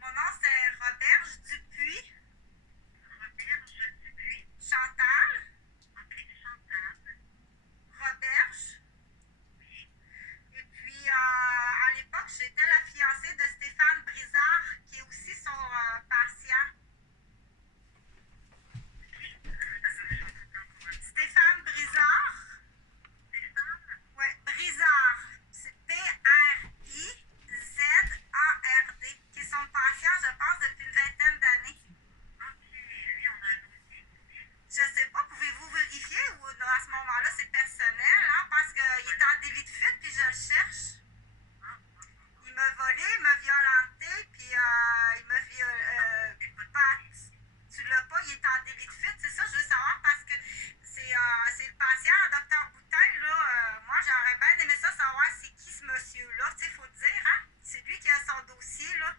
Mon nom, c'est Roberge Dupuis. Chantal. Roberge. Et puis, à l'époque, j'étais la fiancée de Stéphane Brizard, qui est aussi son patient. Stéphane Brizard. Oui, Brizard. C'est B-R-I-Z-A-R-D, qui est son patient, je pense, depuis une vingtaine d'années. Je sais pas, pouvez-vous vérifier ou non, à ce moment-là, c'est personnel, hein, parce qu'il est en délit de fuite, puis je le cherche. Il m'a volé, il m'a violenté, puis il m'a violé. Tu l'as pas, il est en délit de fuite, c'est ça, je veux savoir, parce que c'est le patient, Dr. Boutin, là. Moi, j'aurais bien aimé ça, savoir c'est qui ce monsieur-là, tu sais, faut dire, hein. C'est lui qui a son dossier, là.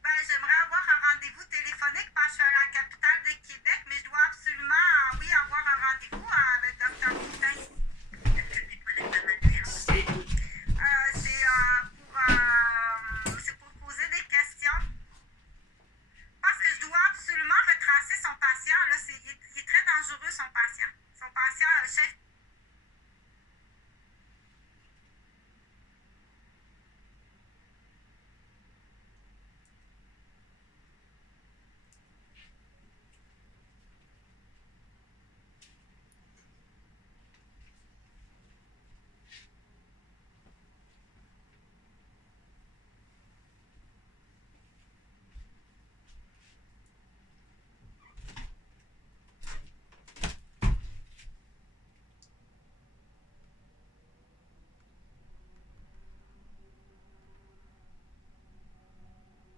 Ben, j'aimerais avoir un rendez-vous téléphonique parce que je suis à la capitale de Québec, mais je dois absolument, oui, avoir un rendez-vous avec Dr. Boutin. C'est pour poser des questions. Parce que je dois absolument retracer son patient. Là, il est très dangereux, son patient. Son patient, chef.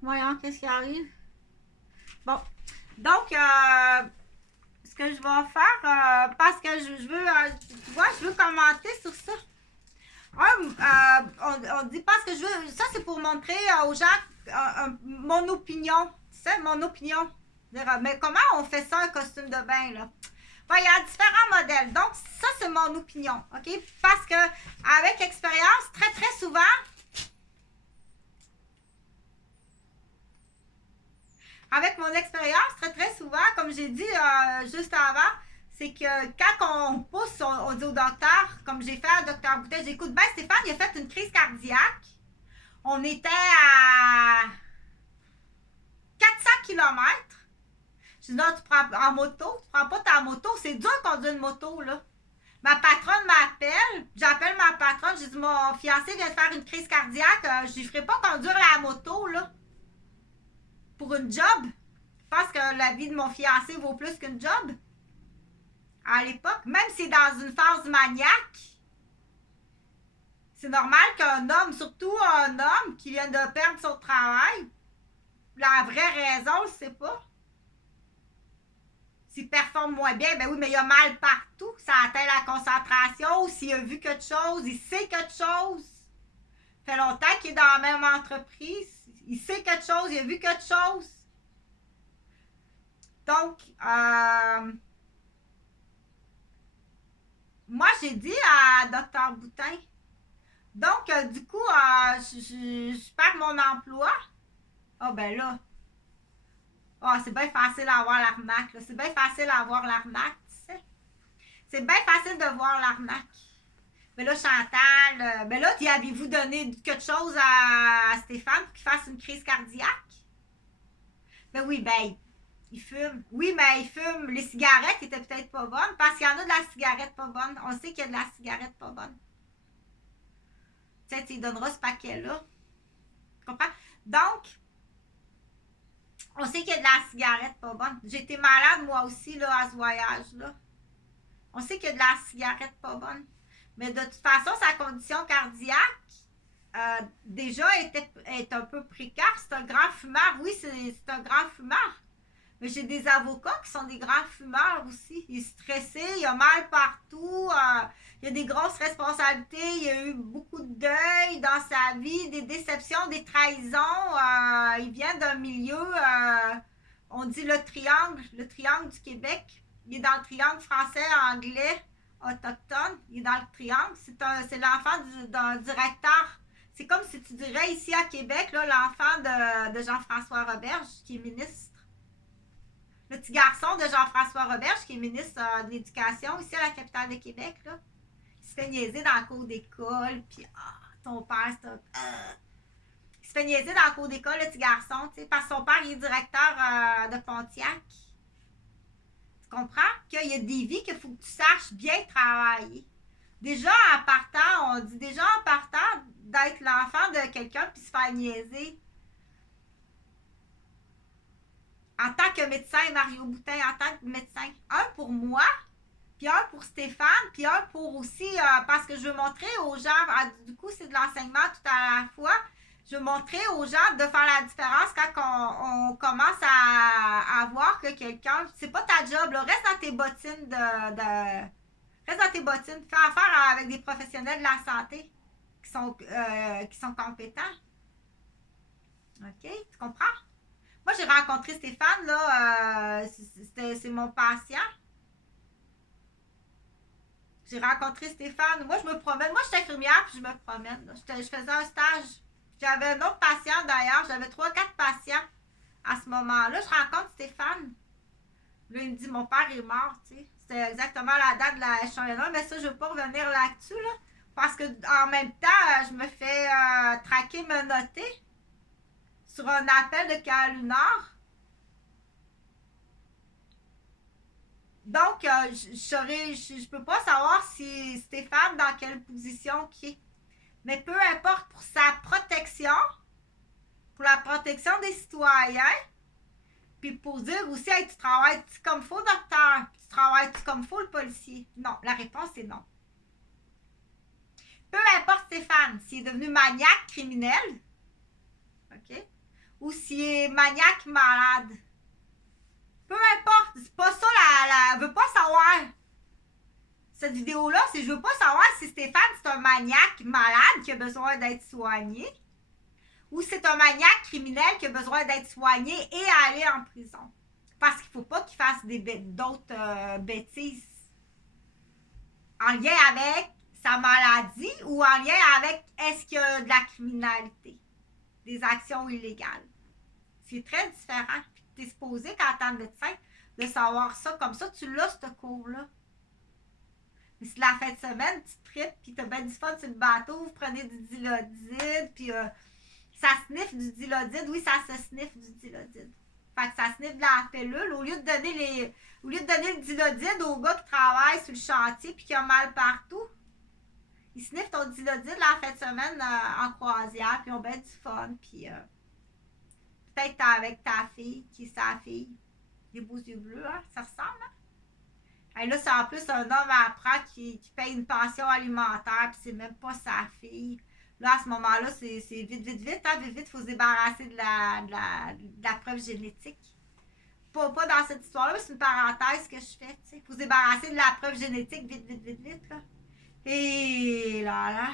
Voyons, qu'est-ce qui arrive? Bon. Donc, ce que je vais faire, parce que je veux, tu vois, je veux commenter sur ça. On dit pas ce que je veux. Ça, c'est pour montrer aux gens mon opinion. Tu sais, mon opinion. Mais comment on fait ça, un costume de bain, là? Bon, il y a différents modèles. Donc, ça, c'est mon opinion. OK? Parce que, avec expérience, très, très souvent, avec mon expérience, très, très souvent, comme j'ai dit juste avant, c'est que quand on pousse, on dit au docteur, comme j'ai fait à docteur Boutet, j'écoute, ben Stéphane, il a fait une crise cardiaque. On était à 400 km. Je dis, non, tu prends en moto, tu prends pas ta moto. C'est dur de conduire une moto, là. Ma patronne m'appelle, j'appelle ma patronne, je dis, mon fiancé vient de faire une crise cardiaque, je lui ferai pas conduire la moto, là. Pour une job. Je pense que la vie de mon fiancé vaut plus qu'une job. À l'époque, même si c'est dans une phase maniaque, c'est normal qu'un homme, surtout un homme qui vient de perdre son travail, la vraie raison, je ne sais pas. S'il performe moins bien, ben oui, mais il a mal partout. Ça atteint la concentration. S'il a vu quelque chose, il sait quelque chose. Ça fait longtemps qu'il est dans la même entreprise. Il sait quelque chose, il a vu quelque chose. Donc, moi, j'ai dit à Dr. Boutin, donc, du coup, je perds mon emploi. Ah, ben là. Ah, c'est bien facile à avoir l'arnaque. C'est bien facile à avoir l'arnaque, tu sais. C'est bien facile de voir l'arnaque. Mais là, Chantal, ben là, avez-vous donné quelque chose à Stéphane pour qu'il fasse une crise cardiaque? Ben oui, ben, il fume. Oui, mais il fume. Les cigarettes étaient peut-être pas bonnes parce qu'il y en a de la cigarette pas bonne. On sait qu'il y a de la cigarette pas bonne. Peut-être tu lui donneras ce paquet-là. Tu comprends? Donc, on sait qu'il y a de la cigarette pas bonne. J'étais malade moi aussi là, à ce voyage-là. On sait qu'il y a de la cigarette pas bonne. Mais de toute façon, sa condition cardiaque, déjà, est un peu précaire. C'est un grand fumeur. Oui, c'est un grand fumeur. Mais j'ai des avocats qui sont des grands fumeurs aussi. Il est stressé, il a mal partout, il a des grosses responsabilités, il a eu beaucoup de deuil dans sa vie, des déceptions, des trahisons. Il vient d'un milieu, on dit le triangle du Québec. Il est dans le triangle français, anglais, autochtone. Il est dans le triangle. C'est l'enfant d'un directeur. C'est comme si tu dirais ici à Québec, l'enfant de Jean-François Roberge, qui est ministre. Le petit garçon de Jean-François Roberge, qui est ministre de l'Éducation ici à la capitale de Québec, là. Il se fait niaiser dans la cour d'école, puis ton père, c'est un. Il se fait niaiser dans la cour d'école, le petit garçon, tu sais, parce que son père, il est directeur de Pontiac. Tu comprends? Qu'il y a des vies qu'il faut que tu saches bien travailler. Déjà en partant, on dit déjà en partant d'être l'enfant de quelqu'un puis se faire niaiser. En tant que médecin, Mario Boutin, en tant que médecin, un pour moi, puis un pour Stéphane, puis un pour aussi, parce que je veux montrer aux gens, du coup, c'est de l'enseignement tout à la fois, je veux montrer aux gens de faire la différence quand on commence à voir que quelqu'un, c'est pas ta job, là, reste dans tes bottines reste dans tes bottines, fais affaire avec des professionnels de la santé qui sont compétents. OK? Tu comprends? Moi, j'ai rencontré Stéphane, là, c'est mon patient. J'ai rencontré Stéphane. Moi, je me promène. Moi, je suis infirmière, puis je me promène. Je faisais un stage. J'avais un autre patient, d'ailleurs. J'avais 3-4 patients à ce moment-là. Je rencontre Stéphane. Là, il me dit, mon père est mort, tu sais. C'était exactement la date de la H1N1, mais ça, je ne veux pas revenir là-dessus, là. Parce que en même temps, je me fais traquer, me noter sur un appel de Calunar. Donc, je peux pas savoir si Stéphane dans quelle position qui est. Mais peu importe, pour sa protection, pour la protection des citoyens, puis pour dire aussi, hey, tu travailles-tu comme faux, docteur? Tu travailles-tu comme faux, le policier? Non, la réponse est non. Peu importe Stéphane, s'il est devenu maniaque, criminel, OK? Ou s'il est maniaque, malade. Peu importe, c'est pas ça, je veux pas savoir. Cette vidéo-là, c'est je veux pas savoir si Stéphane, c'est un maniaque malade qui a besoin d'être soigné ou c'est un maniaque criminel qui a besoin d'être soigné et aller en prison. Parce qu'il faut pas qu'il fasse d'autres bêtises en lien avec sa maladie ou en lien avec est-ce qu'il y a de la criminalité, des actions illégales. C'est très différent. Tu es supposé, quand tu es médecin, de savoir ça comme ça. Tu l'as, ce cours-là. Mais si la fin de semaine, tu tripes, puis tu as bien du fun sur le bateau, vous prenez du dilodide, puis ça sniffe du dilodide. Oui, ça se sniffe du dilodide. Fait que ça sniffe de la pilule. Au lieu de donner le dilodide aux gars qui travaillent sur le chantier puis qui ont mal partout, ils sniffent ton dilodide la fin de semaine en croisière, puis ils ont bien du fun, puis peut-être t'es avec ta fille, qui est sa fille. Des beaux yeux bleus, hein? Ça ressemble, hein? Et là, c'est en plus un homme apprend qui paye une pension alimentaire, puis c'est même pas sa fille. Là, à ce moment-là, c'est vite, hein? Vite, il faut se débarrasser de la preuve génétique. Pas dans cette histoire-là, mais c'est une parenthèse que je fais, tu sais. Il faut se débarrasser de la preuve génétique vite, là. Et là.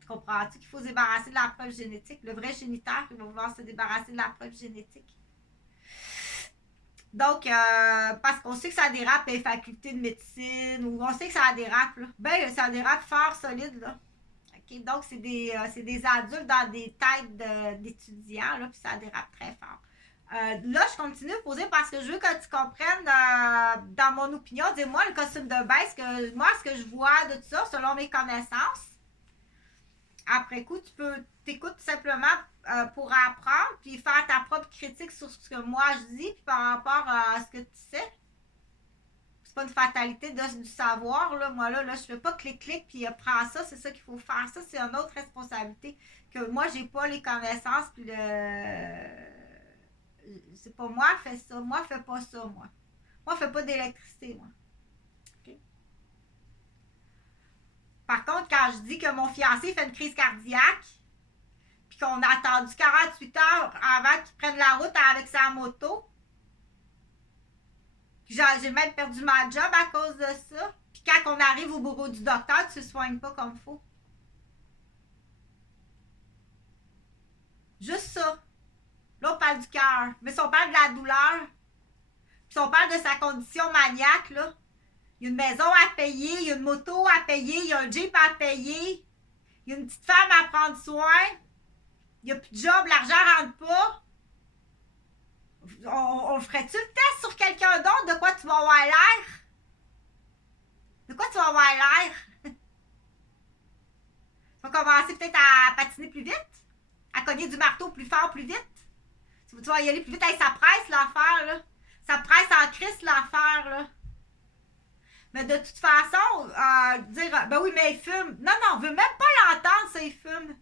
Tu comprends-tu qu'il faut se débarrasser de la preuve génétique? Le vrai géniteur, il va vouloir se débarrasser de la preuve génétique. Donc, parce qu'on sait que ça dérape les facultés de médecine, ou on sait que ça dérape, là. Ben, ça dérape fort solide, là. Okay? Donc, c'est des adultes dans des têtes d'étudiants, là, puis ça dérape très fort. Là, je continue de poser parce que je veux que tu comprennes, dans mon opinion, dis-moi le costume de bain, ce que je vois de tout ça, selon mes connaissances. Après coup, t'écoutes tout simplement pour apprendre, puis faire ta propre critique sur ce que moi je dis, puis par rapport à ce que tu sais. c'est pas une fatalité du savoir, là. Moi, là, je fais pas clic-clic, puis prends ça, c'est ça qu'il faut faire. Ça, c'est une autre responsabilité. Que moi, j'ai pas les connaissances, puis c'est pas moi, fais ça. Moi, fais pas ça, moi. Moi, fais pas d'électricité, moi. Okay? Par contre, quand je dis que mon fiancé fait une crise cardiaque, puis qu'on a attendu 48 heures avant qu'il prenne la route avec sa moto, puis j'ai même perdu ma job à cause de ça, puis quand on arrive au bureau du docteur, tu ne soignes pas comme il faut. Juste ça. Là, on parle du cœur. Mais si on parle de la douleur, puis si on parle de sa condition maniaque, là, il y a une maison à payer, il y a une moto à payer, il y a un Jeep à payer, il y a une petite femme à prendre soin, il n'y a plus de job, l'argent rentre pas. On ferait-tu le test sur quelqu'un d'autre? De quoi tu vas avoir l'air? De quoi tu vas avoir l'air? Tu vas commencer peut-être à patiner plus vite? À cogner du marteau plus fort, plus vite? Tu vas y aller plus vite. Hey, ça presse l'affaire, là. Ça presse en crise l'affaire, là. Mais de toute façon, dire, ben oui, mais il fume. Non, on veut même pas l'entendre, ça, il fume.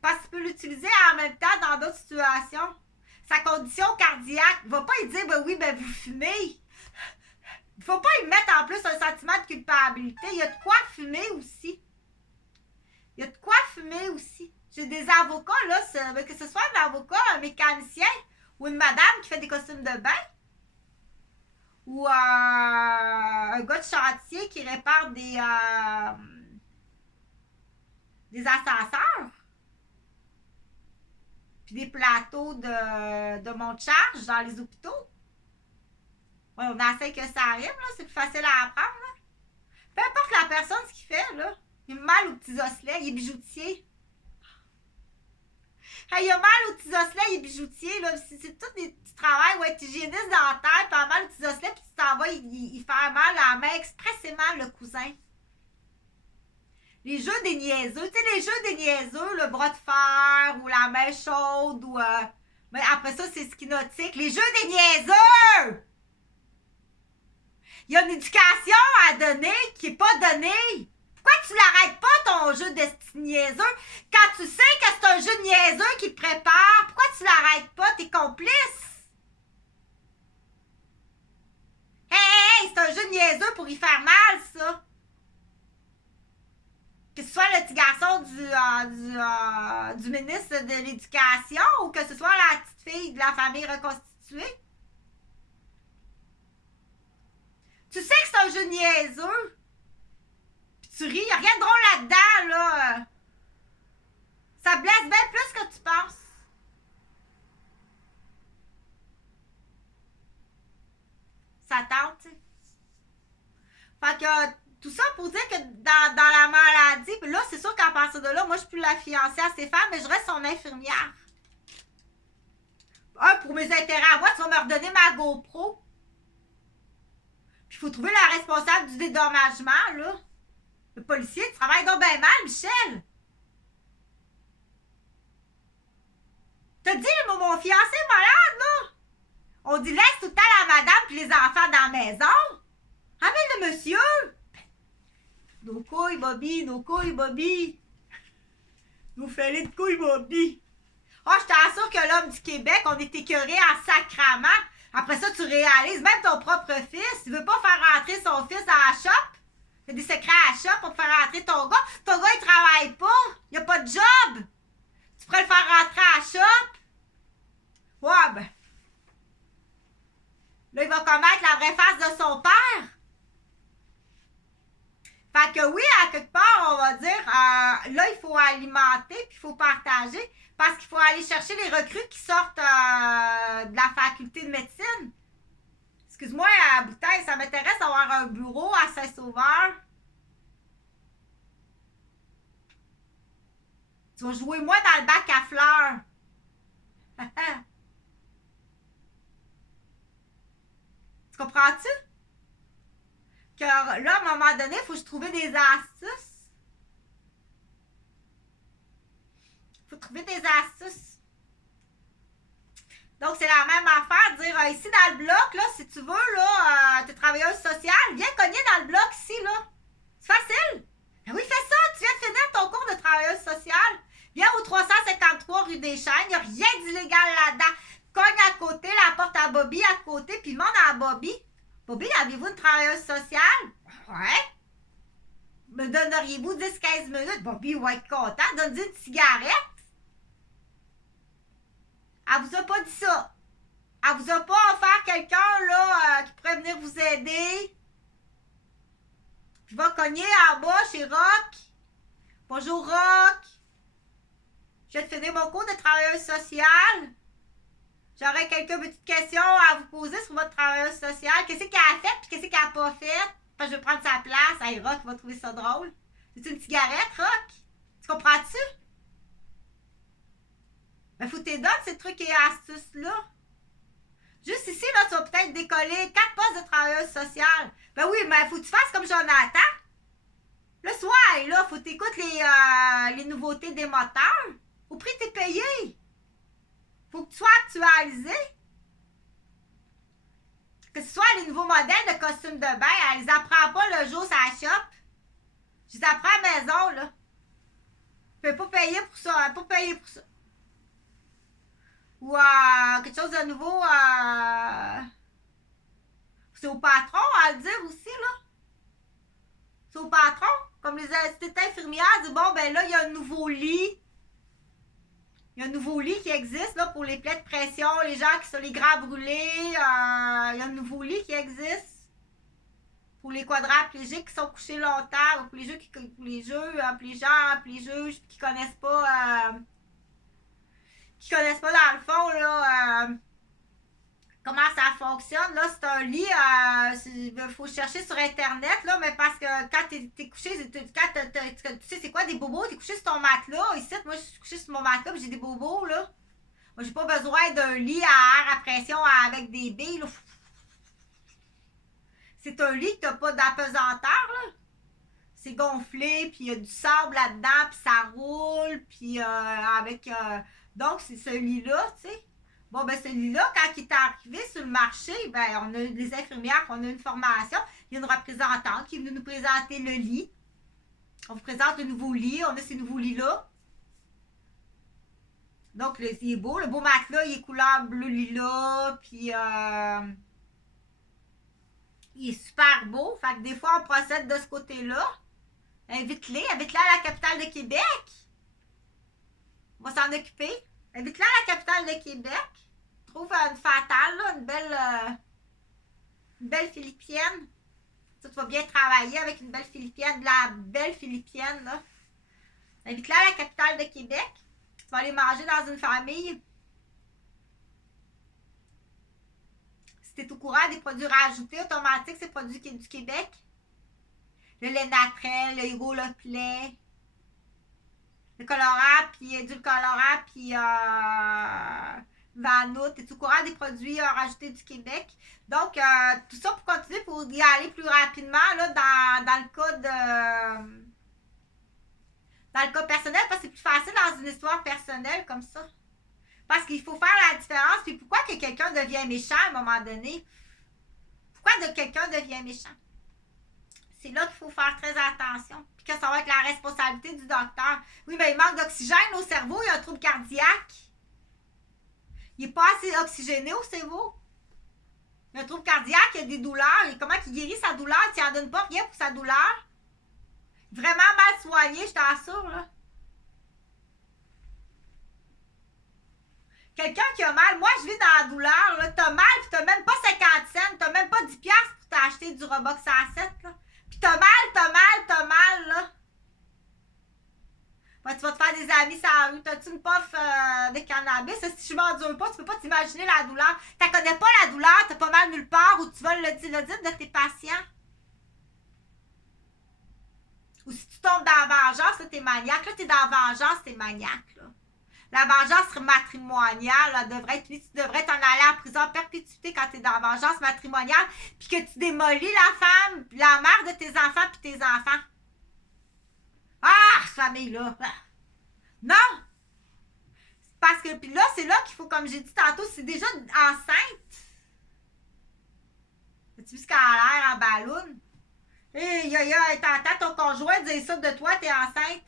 Parce que tu peux l'utiliser en même temps dans d'autres situations. Sa condition cardiaque, il va pas lui dire, ben oui, ben vous fumez. Il faut pas lui mettre en plus un sentiment de culpabilité. Il y a de quoi fumer aussi. Il y a de quoi fumer aussi. J'ai des avocats, là, que ce soit un avocat, un mécanicien ou une madame qui fait des costumes de bain. Ou un gars de chantier qui répare des ascenseurs. Puis des plateaux de monte charge dans les hôpitaux. Ouais, on essaie que ça arrive, là. C'est plus facile à apprendre, là. Peu importe la personne, ce qu'il fait, là. Il a mal aux petits osselets, il est bijoutier. Hey, il a mal aux petits osselets, il est bijoutier, là. C'est tout des petits travails où être hygiéniste dentaire, puis mal aux petits osselets, puis tu t'en vas, il fait mal à la main expressément, le cousin. Les jeux des niaiseux, tu sais, les jeux des niaiseux, le bras de fer, ou la main chaude, ou... mais après ça, c'est skinotique. Les jeux des niaiseux! Il y a une éducation à donner qui n'est pas donnée. Pourquoi tu l'arrêtes pas, ton jeu de niaiseux? Quand tu sais que c'est un jeu de niaiseux qui te prépare, pourquoi tu l'arrêtes pas? T'es complice. Hey, c'est un jeu de niaiseux pour y faire mal, ça. Que ce soit le petit garçon du ministre de l'Éducation ou que ce soit la petite fille de la famille reconstituée. Tu sais que c'est un jeu niaiseux. Puis tu ris, y a rien de drôle là-dedans, là. Ça blesse bien plus que tu penses. Ça tente, tu sais. Fait que tout ça pour dire que dans la maladie, puis là, c'est sûr qu'à partir de là, moi, je peux la fiancer à Stéphane, mais je reste son infirmière. Pour mes intérêts à moi, tu vas me redonner ma GoPro. Puis il faut trouver la responsable du dédommagement, là. Le policier, tu travailles donc bien mal, Michel. T'as dit, mon fiancé est malade, là. On dit, laisse tout le temps la madame puis les enfants dans la maison. Amène le monsieur. Nos couilles, Bobby, nos couilles, Bobby. Nos filets de couilles, Bobby. Je t'assure que l'homme du Québec, on est écœuré en sacrament. Après ça, tu réalises, même ton propre fils, il veut pas faire rentrer son fils à la shop. Il y a des secrets à la shop pour faire rentrer ton gars. Ton gars, il travaille pas. Il a pas de job. Tu pourrais le faire rentrer à la shop. Ouais, ben. Là, il va connaître la vraie face de son père. Fait que oui, à quelque part, on va dire, là, il faut alimenter puis il faut partager parce qu'il faut aller chercher les recrues qui sortent de la faculté de médecine. Excuse-moi, à Bouteille, ça m'intéresse d'avoir un bureau à Saint-Sauveur. Tu vas jouer moi dans le bac à fleurs. Tu comprends-tu? Que là, à un moment donné, il faut que je trouve des astuces. Il faut trouver des astuces. Donc, c'est la même affaire, dire ici dans le bloc, là, si tu veux, là, t'es travailleuse sociale, viens cogner dans le bloc ici, là. C'est facile. Ben oui, fais ça, tu viens de finir ton cours de travailleuse sociale. Viens au 353 rue des Chênes, il n'y a rien d'illégal là-dedans. Cogne à côté, la porte à Bobby à côté, puis demande à Bobby. Bobby, avez-vous une travailleuse sociale? Ouais. Me donneriez-vous 10-15 minutes? Bobby va être content. Donne-lui une cigarette. Elle vous a pas dit ça. Elle vous a pas offert quelqu'un là qui pourrait venir vous aider. Je vais cogner en bas chez Rock. Bonjour Rock. Je viens de finir mon cours de travailleuse sociale. J'aurais quelques petites questions à vous poser sur votre travailleuse sociale. Qu'est-ce qu'elle a fait et qu'est-ce qu'elle n'a pas fait? Parce que je vais prendre sa place. Hey, Rock va trouver ça drôle. C'est une cigarette, Rock? Tu comprends-tu? Ben, faut t'aider ces trucs et astuces-là. Juste ici, là, tu vas peut-être décoller 4 postes de travailleuse sociale. Ben oui, mais faut que tu fasses comme Jonathan. Le soir, là, faut que tu écoutes les nouveautés des moteurs. Au prix que tu es payé. Faut que tu sois actualisé. Que ce soit les nouveaux modèles de costumes de bain, elle les apprend pas le jour sur la shop. Je les apprends à la maison, là. Je peux pas payer pour ça. Pas payer pour ça. Ou quelque chose de nouveau. C'est au patron à le dire aussi, là. C'est au patron. Comme les assistants infirmières disent, bon, ben là, il y a un nouveau lit. Il y a un nouveau lit qui existe là, pour les plaies de pression, les gens qui sont les gras brûlés. Il y a un nouveau lit qui existe pour les quadraplégiques qui sont couchés longtemps, ou pour les gens qui connaissent pas dans le fond là, comment ça fonctionne. Là, c'est un lit, il faut chercher sur Internet, là, mais parce que quand t'es couché, tu sais c'est quoi des bobos, t'es couché sur ton matelas. Ici, moi, je suis couché sur mon matelas et j'ai des bobos, là. Moi, j'ai pas besoin d'un lit à air à pression avec des billes, là. C'est un lit que t'as pas d'apesanteur, là. C'est gonflé, puis il y a du sable là-dedans, puis ça roule, puis donc, c'est ce lit-là, tu sais. Bon, ben celui-là, quand il est arrivé sur le marché, ben on a des infirmières, on a une formation. Il y a une représentante qui est venue nous présenter le lit. On vous présente le nouveau lit, on a ces nouveaux lits-là. Donc, il est beau. Le beau matelas, il est couleur bleu lilas, puis il est super beau. Fait que des fois, on procède de ce côté-là. Invite-les à la capitale de Québec. On va s'en occuper. Invite-la à la capitale de Québec. Trouve une fatale, là, une belle Philippienne. Ça, tu vas bien travailler avec une belle Philippienne, de la belle Philippienne, là. Invite-la à la capitale de Québec. Tu vas aller manger dans une famille. Si tu es au courant des produits rajoutés automatiques, c'est produits du Québec. Le lait naturel, le Hugo Le Play. Le colorant, puis édulcorant, puis Vanout. Es-tu au courant des produits rajoutés du Québec? Donc, tout ça pour continuer, pour y aller plus rapidement, là, dans le cas de... Dans le cas personnel, parce que c'est plus facile dans une histoire personnelle comme ça. Parce qu'il faut faire la différence. Puis pourquoi que quelqu'un devient méchant à un moment donné? Pourquoi quelqu'un devient méchant? C'est là qu'il faut faire très attention. Puis que ça va être la responsabilité du docteur. Oui, mais il manque d'oxygène au cerveau, il y a un trouble cardiaque. Il n'est pas assez oxygéné au cerveau. Il y a un trouble cardiaque, il y a des douleurs. Et comment il guérit sa douleur? Tu n'en donnes pas rien pour sa douleur. Vraiment mal soigné, je t'assure, là. Quelqu'un qui a mal, moi je vis dans la douleur, là. T'as mal, puis t'as même pas 50 cents, t'as même pas 10$ pour t'acheter du Robox A7, là. Puis t'as mal, là. Ben, tu vas te faire des amis sur la rue. T'as-tu une puff de cannabis? Si je m'endure pas, tu peux pas t'imaginer la douleur. Tu connais pas la douleur, t'as pas mal nulle part, ou tu vas le dire de tes patients. Ou si tu tombes dans la vengeance, là, t'es maniaque. Là, t'es dans la vengeance, t'es maniaque, là. La vengeance matrimoniale, là, tu devrais t'en aller en prison à perpétuité quand t'es dans la vengeance matrimoniale, puis que tu démolis la femme, la mère de tes enfants, puis tes enfants. Ah, cette famille-là! Non! Parce que, puis là, c'est là qu'il faut, comme j'ai dit tantôt, c'est déjà enceinte. As-tu vu ce qu'elle a l'air en ballon? Hé, t'entends ton conjoint dire ça de toi, t'es enceinte.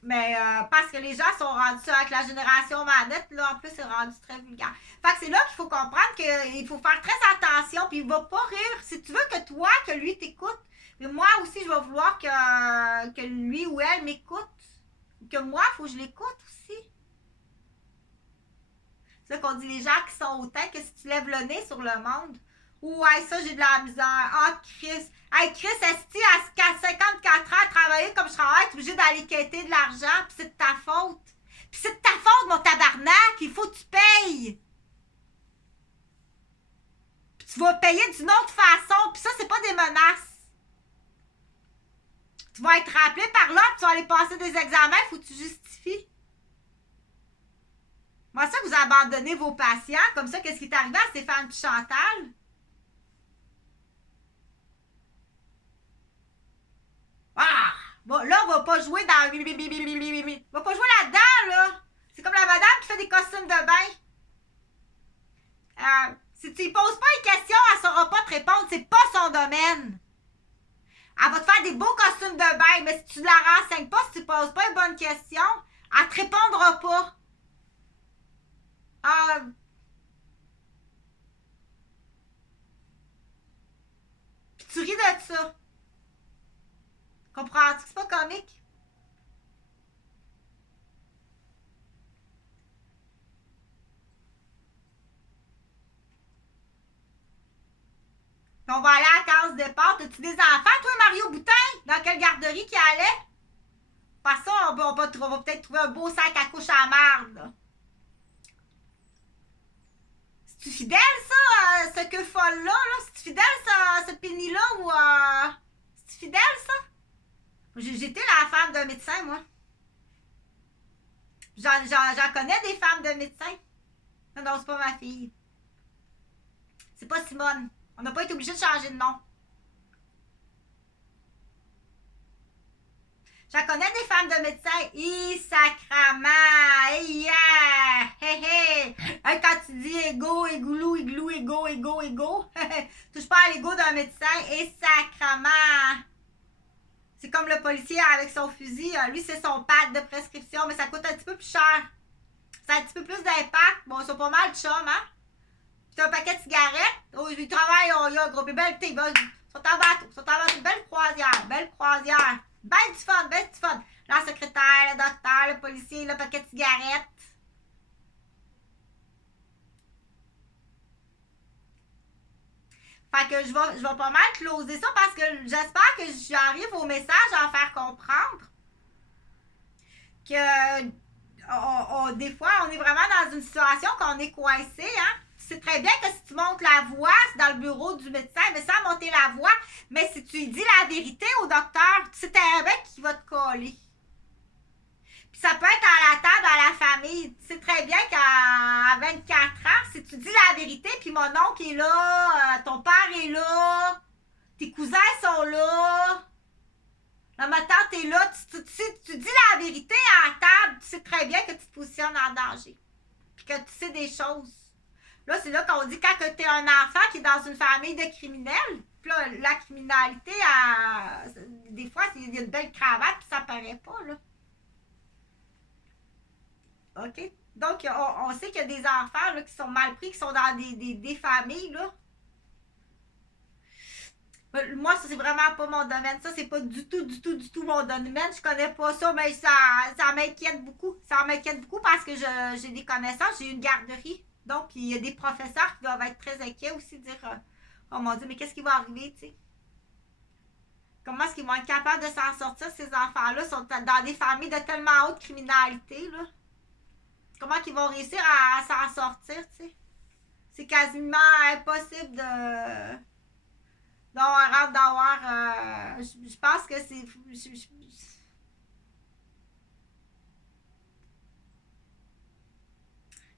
Mais parce que les gens sont rendus ça avec la génération manette, là, en plus, c'est rendu très vulgaire. Fait que c'est là qu'il faut comprendre qu'il faut faire très attention, puis il va pas rire. Si tu veux que toi, que lui t'écoute, mais moi aussi, je vais vouloir que lui ou elle m'écoute. Que moi, il faut que je l'écoute aussi. C'est là qu'on dit les gens qui sont hautains, que si tu lèves le nez sur le monde, ouais, ça, j'ai de la misère. Ah, Chris. Hey, Chris, esti, à 54 ans, à travailler comme je travaille, t'es obligé d'aller quêter de l'argent, pis c'est de ta faute. Pis c'est de ta faute, mon tabarnak, il faut que tu payes. Pis tu vas payer d'une autre façon, pis ça, c'est pas des menaces. Tu vas être rappelé par là, pis tu vas aller passer des examens, il faut que tu justifies. Moi, ça, vous abandonnez vos patients, comme ça, qu'est-ce qui est arrivé à Stéphane pis Chantal? Ah! Bon, là, on va pas jouer dans... On va pas jouer là-dedans, là. C'est comme la madame qui fait des costumes de bain. Si tu lui poses pas une question, elle saura pas te répondre. C'est pas son domaine. Elle va te faire des beaux costumes de bain, mais si tu la renseignes pas, si tu poses pas une bonne question, elle te répondra pas. Ah... Puis tu ris de ça. Comprends-tu que c'est pas comique? Puis on va aller à la case départ. As-tu des enfants, toi, Mario Boutin? Dans quelle garderie qui allait? Parce ça, on va peut-être trouver un beau sac à couche à marde, là. C'est-tu fidèle, ça, ce que folle-là, là? C'est-tu fidèle, ça, ce Penny-là, ou... C'est-tu fidèle, ça? J'étais la femme d'un médecin, moi. J'en connais des femmes de médecins. Non, non, c'est pas ma fille. C'est pas Simone. On n'a pas été obligé de changer de nom. J'en connais des femmes de médecins. Sacrament! Yeah! Hey, hey! Hey, quand tu dis égo, égoulou, églou, égo, touche pas à l'ego d'un médecin. Sacrament! C'est comme le policier avec son fusil. Lui, c'est son pad de prescription, mais ça coûte un petit peu plus cher. Ça a un petit peu plus d'impact. Bon, c'est pas mal de chum, hein? Puis un paquet de cigarettes. Oh, ils travaillent, il y a un gros bébé. Ils sont en bateau. Belle croisière. Ben du fun. La secrétaire, le docteur, le policier, le paquet de cigarettes. Fait que je vais pas mal closer ça parce que j'espère que j'arrive au message à en faire comprendre que des fois, on est vraiment dans une situation qu'on est coincé, hein? C'est très bien que si tu montes la voix, c'est dans le bureau du médecin, mais sans monter la voix, mais si tu lui dis la vérité au docteur, tu sais très bien qu'il va te coller. Puis ça peut être à la table, à la famille. Tu sais très bien qu'à 24 ans, si tu dis la vérité, puis mon oncle est là, ton père est là, tes cousins sont là, ma tante est là, tu dis la vérité à la table, tu sais très bien que tu te positionnes en danger. Puis que tu sais des choses. Là, c'est là qu'on dit quand tu es un enfant qui est dans une famille de criminels, puis là, la criminalité, des fois, il y a une belle cravate, puis ça paraît pas, là. OK? Donc, on sait qu'il y a des enfants là, qui sont mal pris, qui sont dans des familles, là. Moi, ça, c'est vraiment pas mon domaine. Ça, c'est pas du tout mon domaine. Je connais pas ça, mais ça m'inquiète beaucoup. Ça m'inquiète beaucoup parce que j'ai des connaissances. J'ai une garderie. Donc, il y a des professeurs qui doivent être très inquiets aussi, dire oh mon Dieu, mais qu'est-ce qui va arriver, tu sais? Comment est-ce qu'ils vont être capables de s'en sortir, ces enfants-là? Sont dans des familles de tellement haute criminalité, là. Comment ils vont réussir à s'en sortir, tu sais? C'est quasiment impossible d'avoir hâte d'avoir. Je pense que c'est.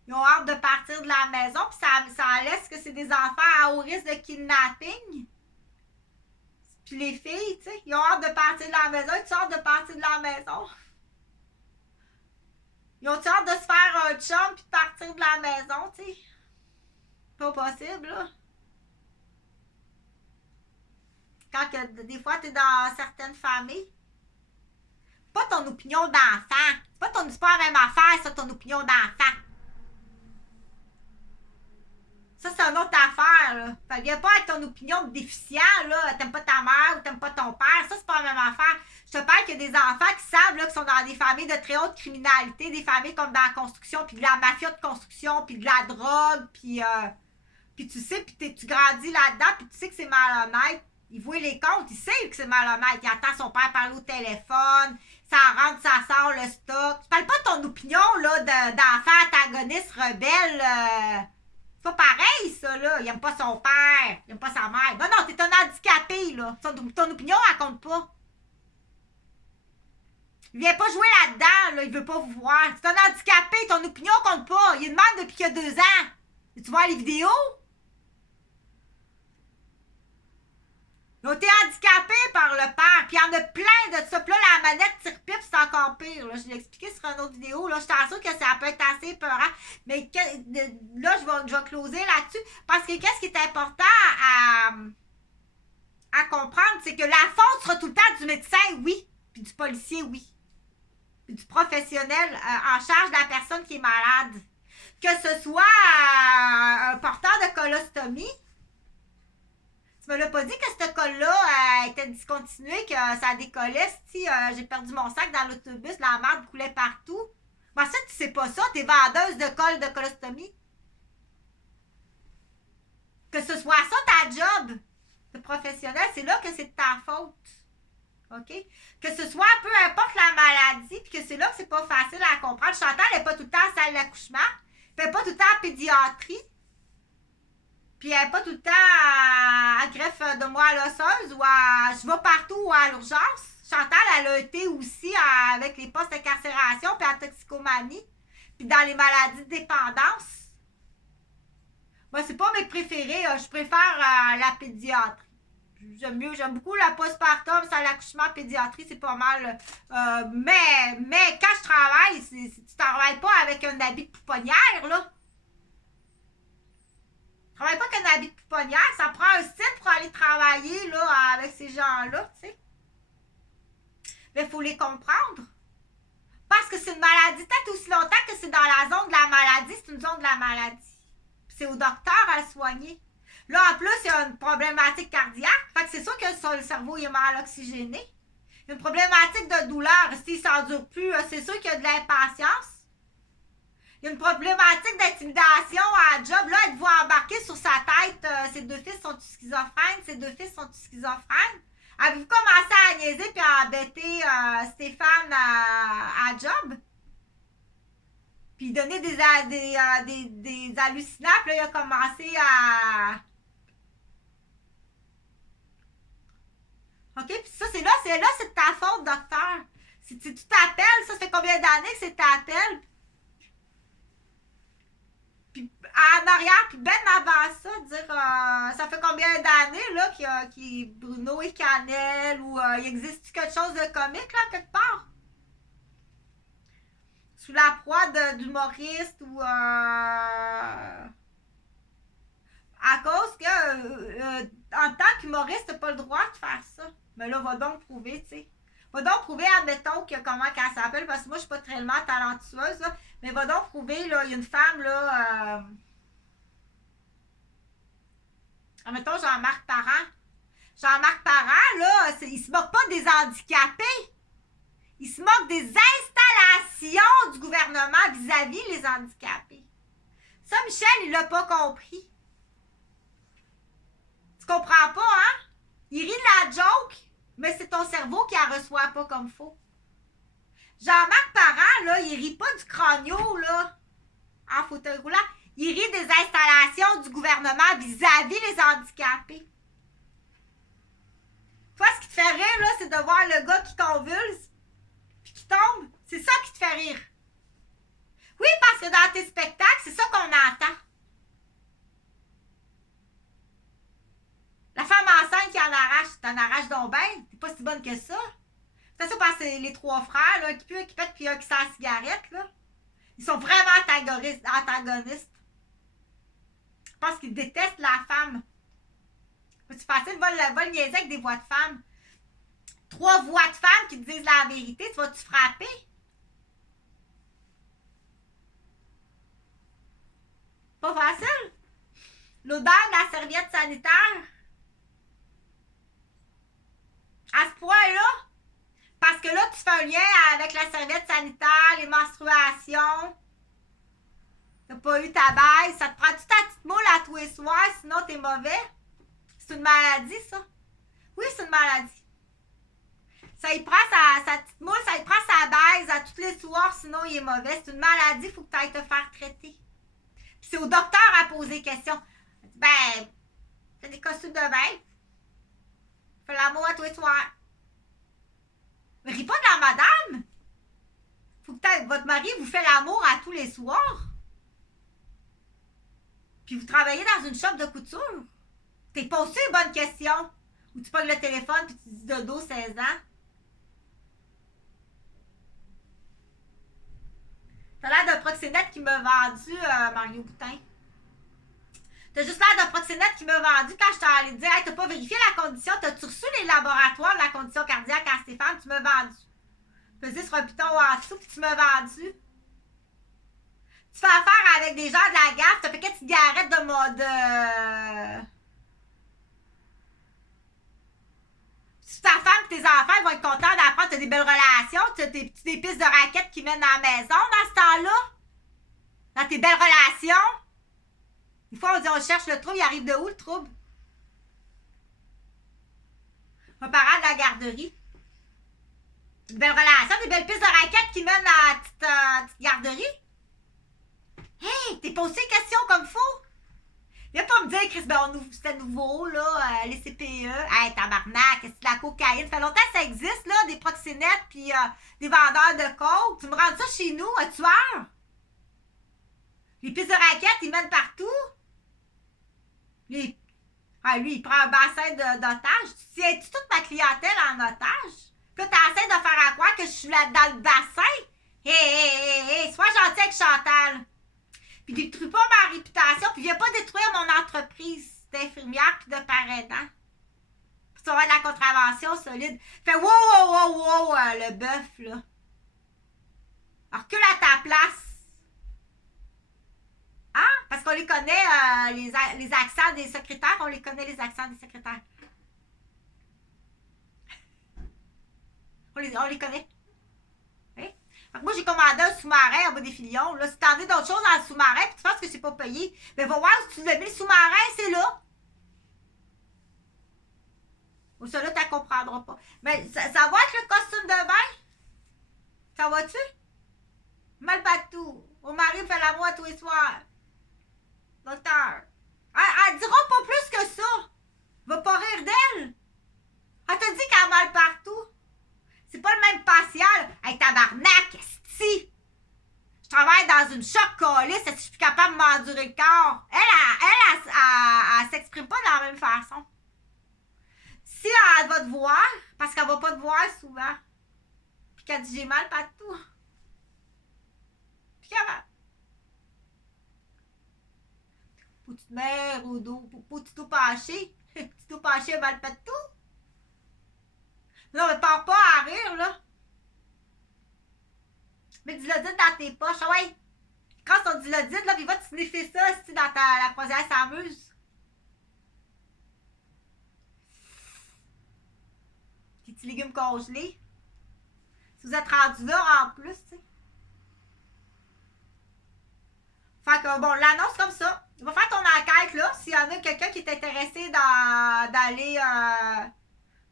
Ils ont hâte de partir de la maison, puis ça laisse que c'est des enfants à haut risque de kidnapping. Puis les filles, tu sais, ils ont hâte de partir de la maison. Ils ont hâte de partir de la maison. Ils ont hâte de se faire un chum puis de partir de la maison, tu sais. Pas possible, là. Quand que, des fois, t'es dans certaines familles. Pas ton opinion d'enfant. C'est pas la même affaire, ça, ton opinion d'enfant. Ça, c'est une autre affaire, là. Fait que viens pas avec ton opinion de déficient, là. T'aimes pas ta mère ou t'aimes pas ton père. Ça, c'est pas la même affaire. Je te parle qu'il y a des enfants qui savent, là, qui sont dans des familles de très haute criminalité, des familles comme dans la construction, puis de la mafia de construction, puis de la drogue, puis tu sais, puis tu grandis là-dedans, puis tu sais que c'est malhonnête. Il voit les comptes, il sait que c'est malhonnête. Il entend son père parler au téléphone, ça rentre, ça sort, le stock. Je parle pas de ton opinion, là, d'enfant antagoniste, rebelle. C'est pas pareil, ça, là. Il aime pas son père, il aime pas sa mère. Non, t'es un handicapé, là. Ton opinion, elle compte pas. Il vient pas jouer là-dedans, là. Il veut pas vous voir. C'est un handicapé, ton opinion compte pas. Il est de même depuis qu'il y a 2 ans. Et tu vois les vidéos? Ils ont été handicapés par le père. Puis il y en a plein de ça. Puis là, la manette tire-pipe, c'est encore pire. Là. Je l'ai expliqué sur une autre vidéo. Là, je t'assure que ça peut être assez peurant. Mais là, je vais closer là-dessus. Parce que qu'est-ce qui est important à comprendre, c'est que la faute sera tout le temps du médecin, oui. Puis du policier, oui. Puis du professionnel en charge de la personne qui est malade. Que ce soit un porteur de colostomie. Tu me l'as pas dit que ce col-là était discontinué, que ça décollait. Si j'ai perdu mon sac dans l'autobus, la merde coulait partout. Moi, ça, tu sais pas ça, t'es vendeuse de colle de colostomie. Que ce soit ça ta job de professionnel, c'est là que c'est de ta faute. OK? Que ce soit peu importe la maladie, puis que c'est là que c'est pas facile à comprendre. Chantal n'est pas tout le temps en salle d'accouchement, puis elle n'est pas tout le temps en pédiatrie. Puis elle n'est pas tout le temps à greffe de moelle osseuse ou à je vais partout ou à l'urgence. Chantal, elle a été aussi avec les postes d'incarcération puis en toxicomanie. Puis dans les maladies de dépendance. Moi, c'est pas mes préférés. Je préfère la pédiatrie. J'aime beaucoup la postpartum, ça l'accouchement pédiatrie, c'est pas mal. Mais quand je travaille, tu travailles pas avec un habit de pouponnière, là. Je travaille pas qu'un habit de pouponnière, ça prend un style pour aller travailler là, avec ces gens-là, tu sais. Mais il faut les comprendre. Parce que c'est une maladie, peut-être aussi longtemps que c'est dans la zone de la maladie, c'est une zone de la maladie. Puis c'est au docteur à le soigner. Là, en plus, il y a une problématique cardiaque. Fait que c'est sûr que le cerveau est mal oxygéné. Il y a une problématique de douleur. S'il ne s'endure plus, c'est sûr qu'il y a de l'impatience. Il y a une problématique d'intimidation à la job. Là, êtes-vous embarqué sur sa tête? Ses 2 fils sont schizophrènes? Avez-vous commencé à niaiser et à embêter Stéphane à job? Puis donner des hallucinants. Puis là, il a commencé à... OK? Puis ça, c'est de ta faute, docteur. Si tu t'appelles, ça fait combien d'années que c'est t'appelles? Puis en arrière, puis ben avant ça, dire ça fait combien d'années là qu'il Bruno et Cannelle ou il existe quelque chose de comique là quelque part? Sous la proie d'humoriste ou à cause que en tant qu'humoriste, t'as pas le droit de faire ça. Mais là, va donc prouver, tu sais. Va donc prouver, admettons, que comment qu'elle s'appelle, parce que moi, je suis pas tellement talentueuse, là, mais va donc prouver, là, il y a une femme, là, admettons, Jean-Marc Parent. Jean-Marc Parent, là, il se moque pas des handicapés. Il se moque des installations du gouvernement vis-à-vis les handicapés. Ça, Michel, il l'a pas compris. Tu comprends pas, hein? Il rit de la joke, mais c'est ton cerveau qui la reçoit pas comme faut. Jean-Marc Parent, là, il rit pas du crânio, là, en fauteuil roulant. Il rit des installations du gouvernement vis-à-vis les handicapés. Toi, ce qui te fait rire, là, c'est de voir le gars qui convulse puis qui tombe. C'est ça qui te fait rire. Oui, parce que dans tes spectacles, c'est ça qu'on entend. La femme enceinte qui en arrache, t'en arraches donc ben. T'es pas si bonne que ça. C'est ça parce que les trois frères, là, un qui pue, un qui pète, puis un qui sent la cigarette, là. Ils sont vraiment antagonistes. Je pense qu'ils détestent la femme. C'est facile, va le niaiser avec des voix de femmes. 3 voix de femmes qui te disent la vérité, tu vas-tu frapper? Pas facile. L'odeur de la serviette sanitaire. À ce point-là, parce que là, tu fais un lien avec la serviette sanitaire, les menstruations. T'as pas eu ta baisse. Ça te prend-tu ta petite moule à tous les soirs, sinon t'es mauvais? C'est une maladie, ça? Oui, c'est une maladie. Ça y prend sa petite moule, ça y prend sa baise à tous les soirs, sinon il est mauvais. C'est une maladie, il faut que tu ailles te faire traiter. Puis c'est au docteur à poser question. Ben, fais des costumes de bain. Fais l'amour à tous les soirs. Mais ris pas de la madame. Faut que votre mari vous fait l'amour à tous les soirs. Puis vous travaillez dans une shop de couture. T'es posé une bonne question. Ou tu pognes le téléphone puis tu dis dodo 16 ans. T'as l'air d'un proxénète qui m'a vendu, Mario Boutin. T'as juste l'air d'un proxénète qui m'a vendu quand je t'ai allé dire hey, t'as pas vérifié la condition, t'as-tu reçu les laboratoires de la condition cardiaque à Stéphane, tu m'as vendu. Pesé sur un piton en dessous, puis tu m'as vendu. Tu fais affaire avec des gens de la gaffe, t'as fait quelques cigarettes de mode. Si ta femme et tes enfants vont être contents d'apprendre que tu as des belles relations, tu as des pistes de raquettes qui mènent à la maison dans ce temps-là. Dans tes belles relations. Des fois, on dit on cherche le trouble, il arrive de où le trouble? Un parent de la garderie. Des belles relations, des belles pistes de raquettes qui mènent à la petite garderie. Hey, t'es posé une question comme faux? Viens pas me dire, Chris, ben c'était nouveau, là, les CPE. Hey, tabarnak, c'est de la cocaïne. Ça fait longtemps que ça existe, là, des proxénètes puis des vendeurs de coke. Tu me rends ça chez nous, un tueur? Les pistes de raquettes, ils mènent partout. Lui, il prend un bassin d'otages. Tu tiens-tu toute ma clientèle en otage? Puis là, t'essaies de faire à croire que je suis là dans le bassin? Hé, sois gentil avec Chantal. Puis détruis pas ma réputation, puis viens pas détruire mon entreprise d'infirmière puis de parrainant. Puis tu vas avoir de la contravention solide. Fais wow, le bœuf, là. Alors, recule à ta place. Hein? Parce qu'on les connaît, les accents des secrétaires, on les connaît, les accents des secrétaires. On les connaît. Moi, j'ai commandé un sous-marin en bas des filions. Là, si t'en as d'autres choses dans le sous-marin puis tu penses que c'est pas payé, ben va voir si tu l'as mis le sous-marin, c'est là. Ou ça là, tu ne comprendras pas. Mais ça va avec le costume de bain? Ça va-tu? Mal batou. Mon mari fait l'amour à tous les soirs. Docteur. Elle dira pas plus que ça. Va pas rire d'elle. Elle te dit qu'elle a mal partout. C'est pas le même patial. Hey, tabarnak, esti! Je travaille dans une choc calisse, est-ce que je suis capable de m'endurer le corps? Elle s'exprime pas de la même façon. Si elle va te voir, parce qu'elle va pas te voir souvent, puis qu'elle dit j'ai mal partout, puis qu'elle va. Faut que tu te mets au dos, faut que tu t'es penché. Tu t'es penché mal partout. Non, mais pars pas à rire, là. Mets du dilodite dans tes poches. Ah ouais. Quand ton dilodite, là, puis va te sniffer ça, si dans la croisière s'amuse. Tes petits légumes congelés. Si vous êtes rendu là, en plus, tu sais. Fait que, bon, l'annonce comme ça. Va faire ton enquête, là, s'il y en a quelqu'un qui est intéressé d'aller...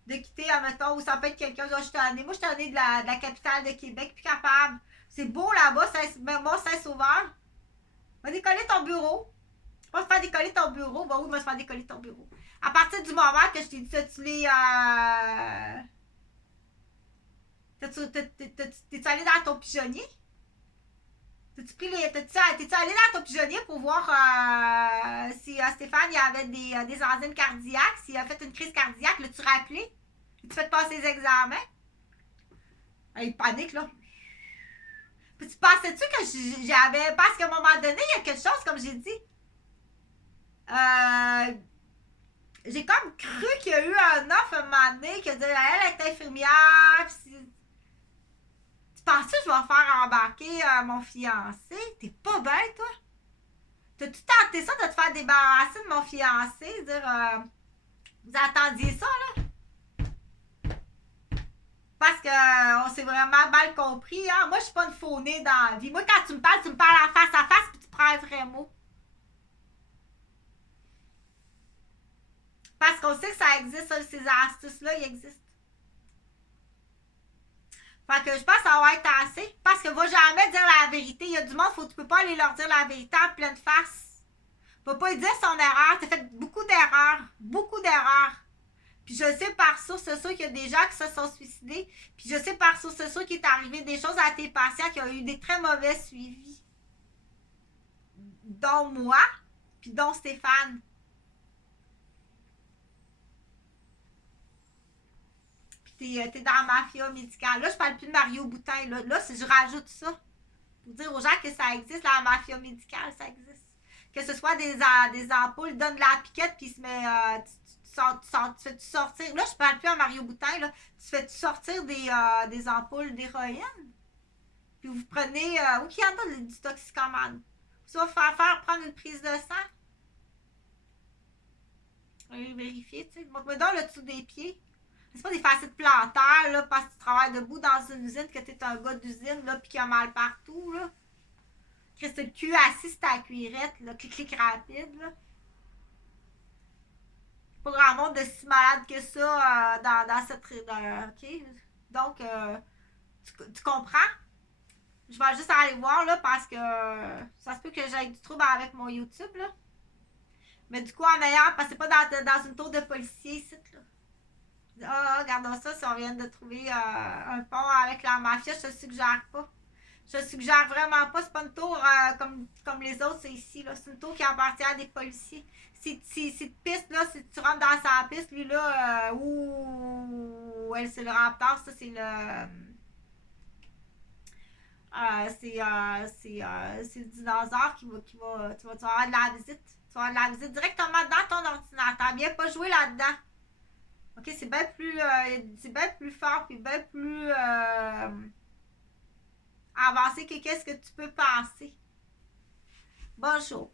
de quitter, admettons, ou ça peut être quelqu'un, moi je suis tannée de la capitale de Québec, puis capable. C'est beau là-bas, Saint-Sauveur. Va décoller ton bureau. Va se faire décoller ton bureau. Bah oui, va se faire décoller ton bureau. À partir du moment que je t'ai dit, t'es-tu allé dans ton pigeonnier? T'es-tu allé dans ton pigeonnier pour voir si Stéphane il avait des enzymes cardiaques, s'il a fait une crise cardiaque, l'as-tu rappelé? Tu fais passer les examens? Il panique, là. Puis tu pensais-tu que j'avais. Parce qu'à un moment donné, il y a quelque chose, comme j'ai dit. J'ai comme cru qu'il y a eu un offre à un moment donné qui a dit elle est infirmière. Tu penses que je vais faire embarquer mon fiancé? T'es pas bête, toi? T'as-tu tenté ça de te faire débarrasser de mon fiancé? Dire vous attendiez ça, là? Parce qu'on s'est vraiment mal compris. Hein? Moi, je suis pas une faunée dans la vie. Moi, quand tu me parles en face à face puis tu prends un vrai mot. Parce qu'on sait que ça existe, ça, ces astuces-là, ils existent. Fait que je pense que ça va être assez. Parce que va jamais dire la vérité. Il y a du monde, tu peux pas aller leur dire la vérité en pleine face. Tu peux pas lui dire son erreur. Tu as fait beaucoup d'erreurs. Beaucoup d'erreurs. Puis je sais par source sûre qu'il y a des gens qui se sont suicidés. Puis je sais par source sûre qu'il est arrivé des choses à tes patients qui ont eu des très mauvais suivis. Dont moi, puis dont Stéphane. Puis t'es dans la mafia médicale. Là, je parle plus de Mario Boutin. Là je rajoute ça. Pour dire aux gens que ça existe, la mafia médicale, ça existe. Que ce soit des ampoules, donne de la piquette, puis se met. Tu fais-tu sortir. Là, je parle plus à Mario Boutin, là. Tu fais-tu sortir des ampoules d'héroïne? Puis vous prenez. Où qu'il y en a du toxicomane? Ça va faire prendre une prise de sang? Vérifier, tu sais. Montre-moi donc le dessous des pieds. C'est pas des facettes plantaires, là, parce que tu travailles debout dans une usine, que t'es un gars d'usine, là, pis qu'il y a mal partout, là. Reste le cul assis sur ta cuirette, là, clic rapide, là. Pas grand monde de si malade que ça dans cette. OK? Donc, tu comprends? Je vais juste aller voir, là, parce que ça se peut que j'aille du trouble avec mon YouTube, là. Mais du coup, en ayant, passez pas dans une tour de policier ici, là. Ah, regardons ça, si on vient de trouver un pont avec la mafia, je te suggère pas. Je te suggère vraiment pas. C'est pas une tour comme les autres, c'est ici. Là. C'est une tour qui appartient à des policiers. Cette piste-là, si tu rentres dans sa piste, lui là, c'est le Raptor, ça c'est le. C'est le dinosaure tu vas avoir de la visite. Tu vas avoir de la visite directement dans ton ordinateur. Viens pas jouer là-dedans. OK, c'est bien plus fort puis bien plus avancé que qu'est-ce que tu peux penser. Bonjour.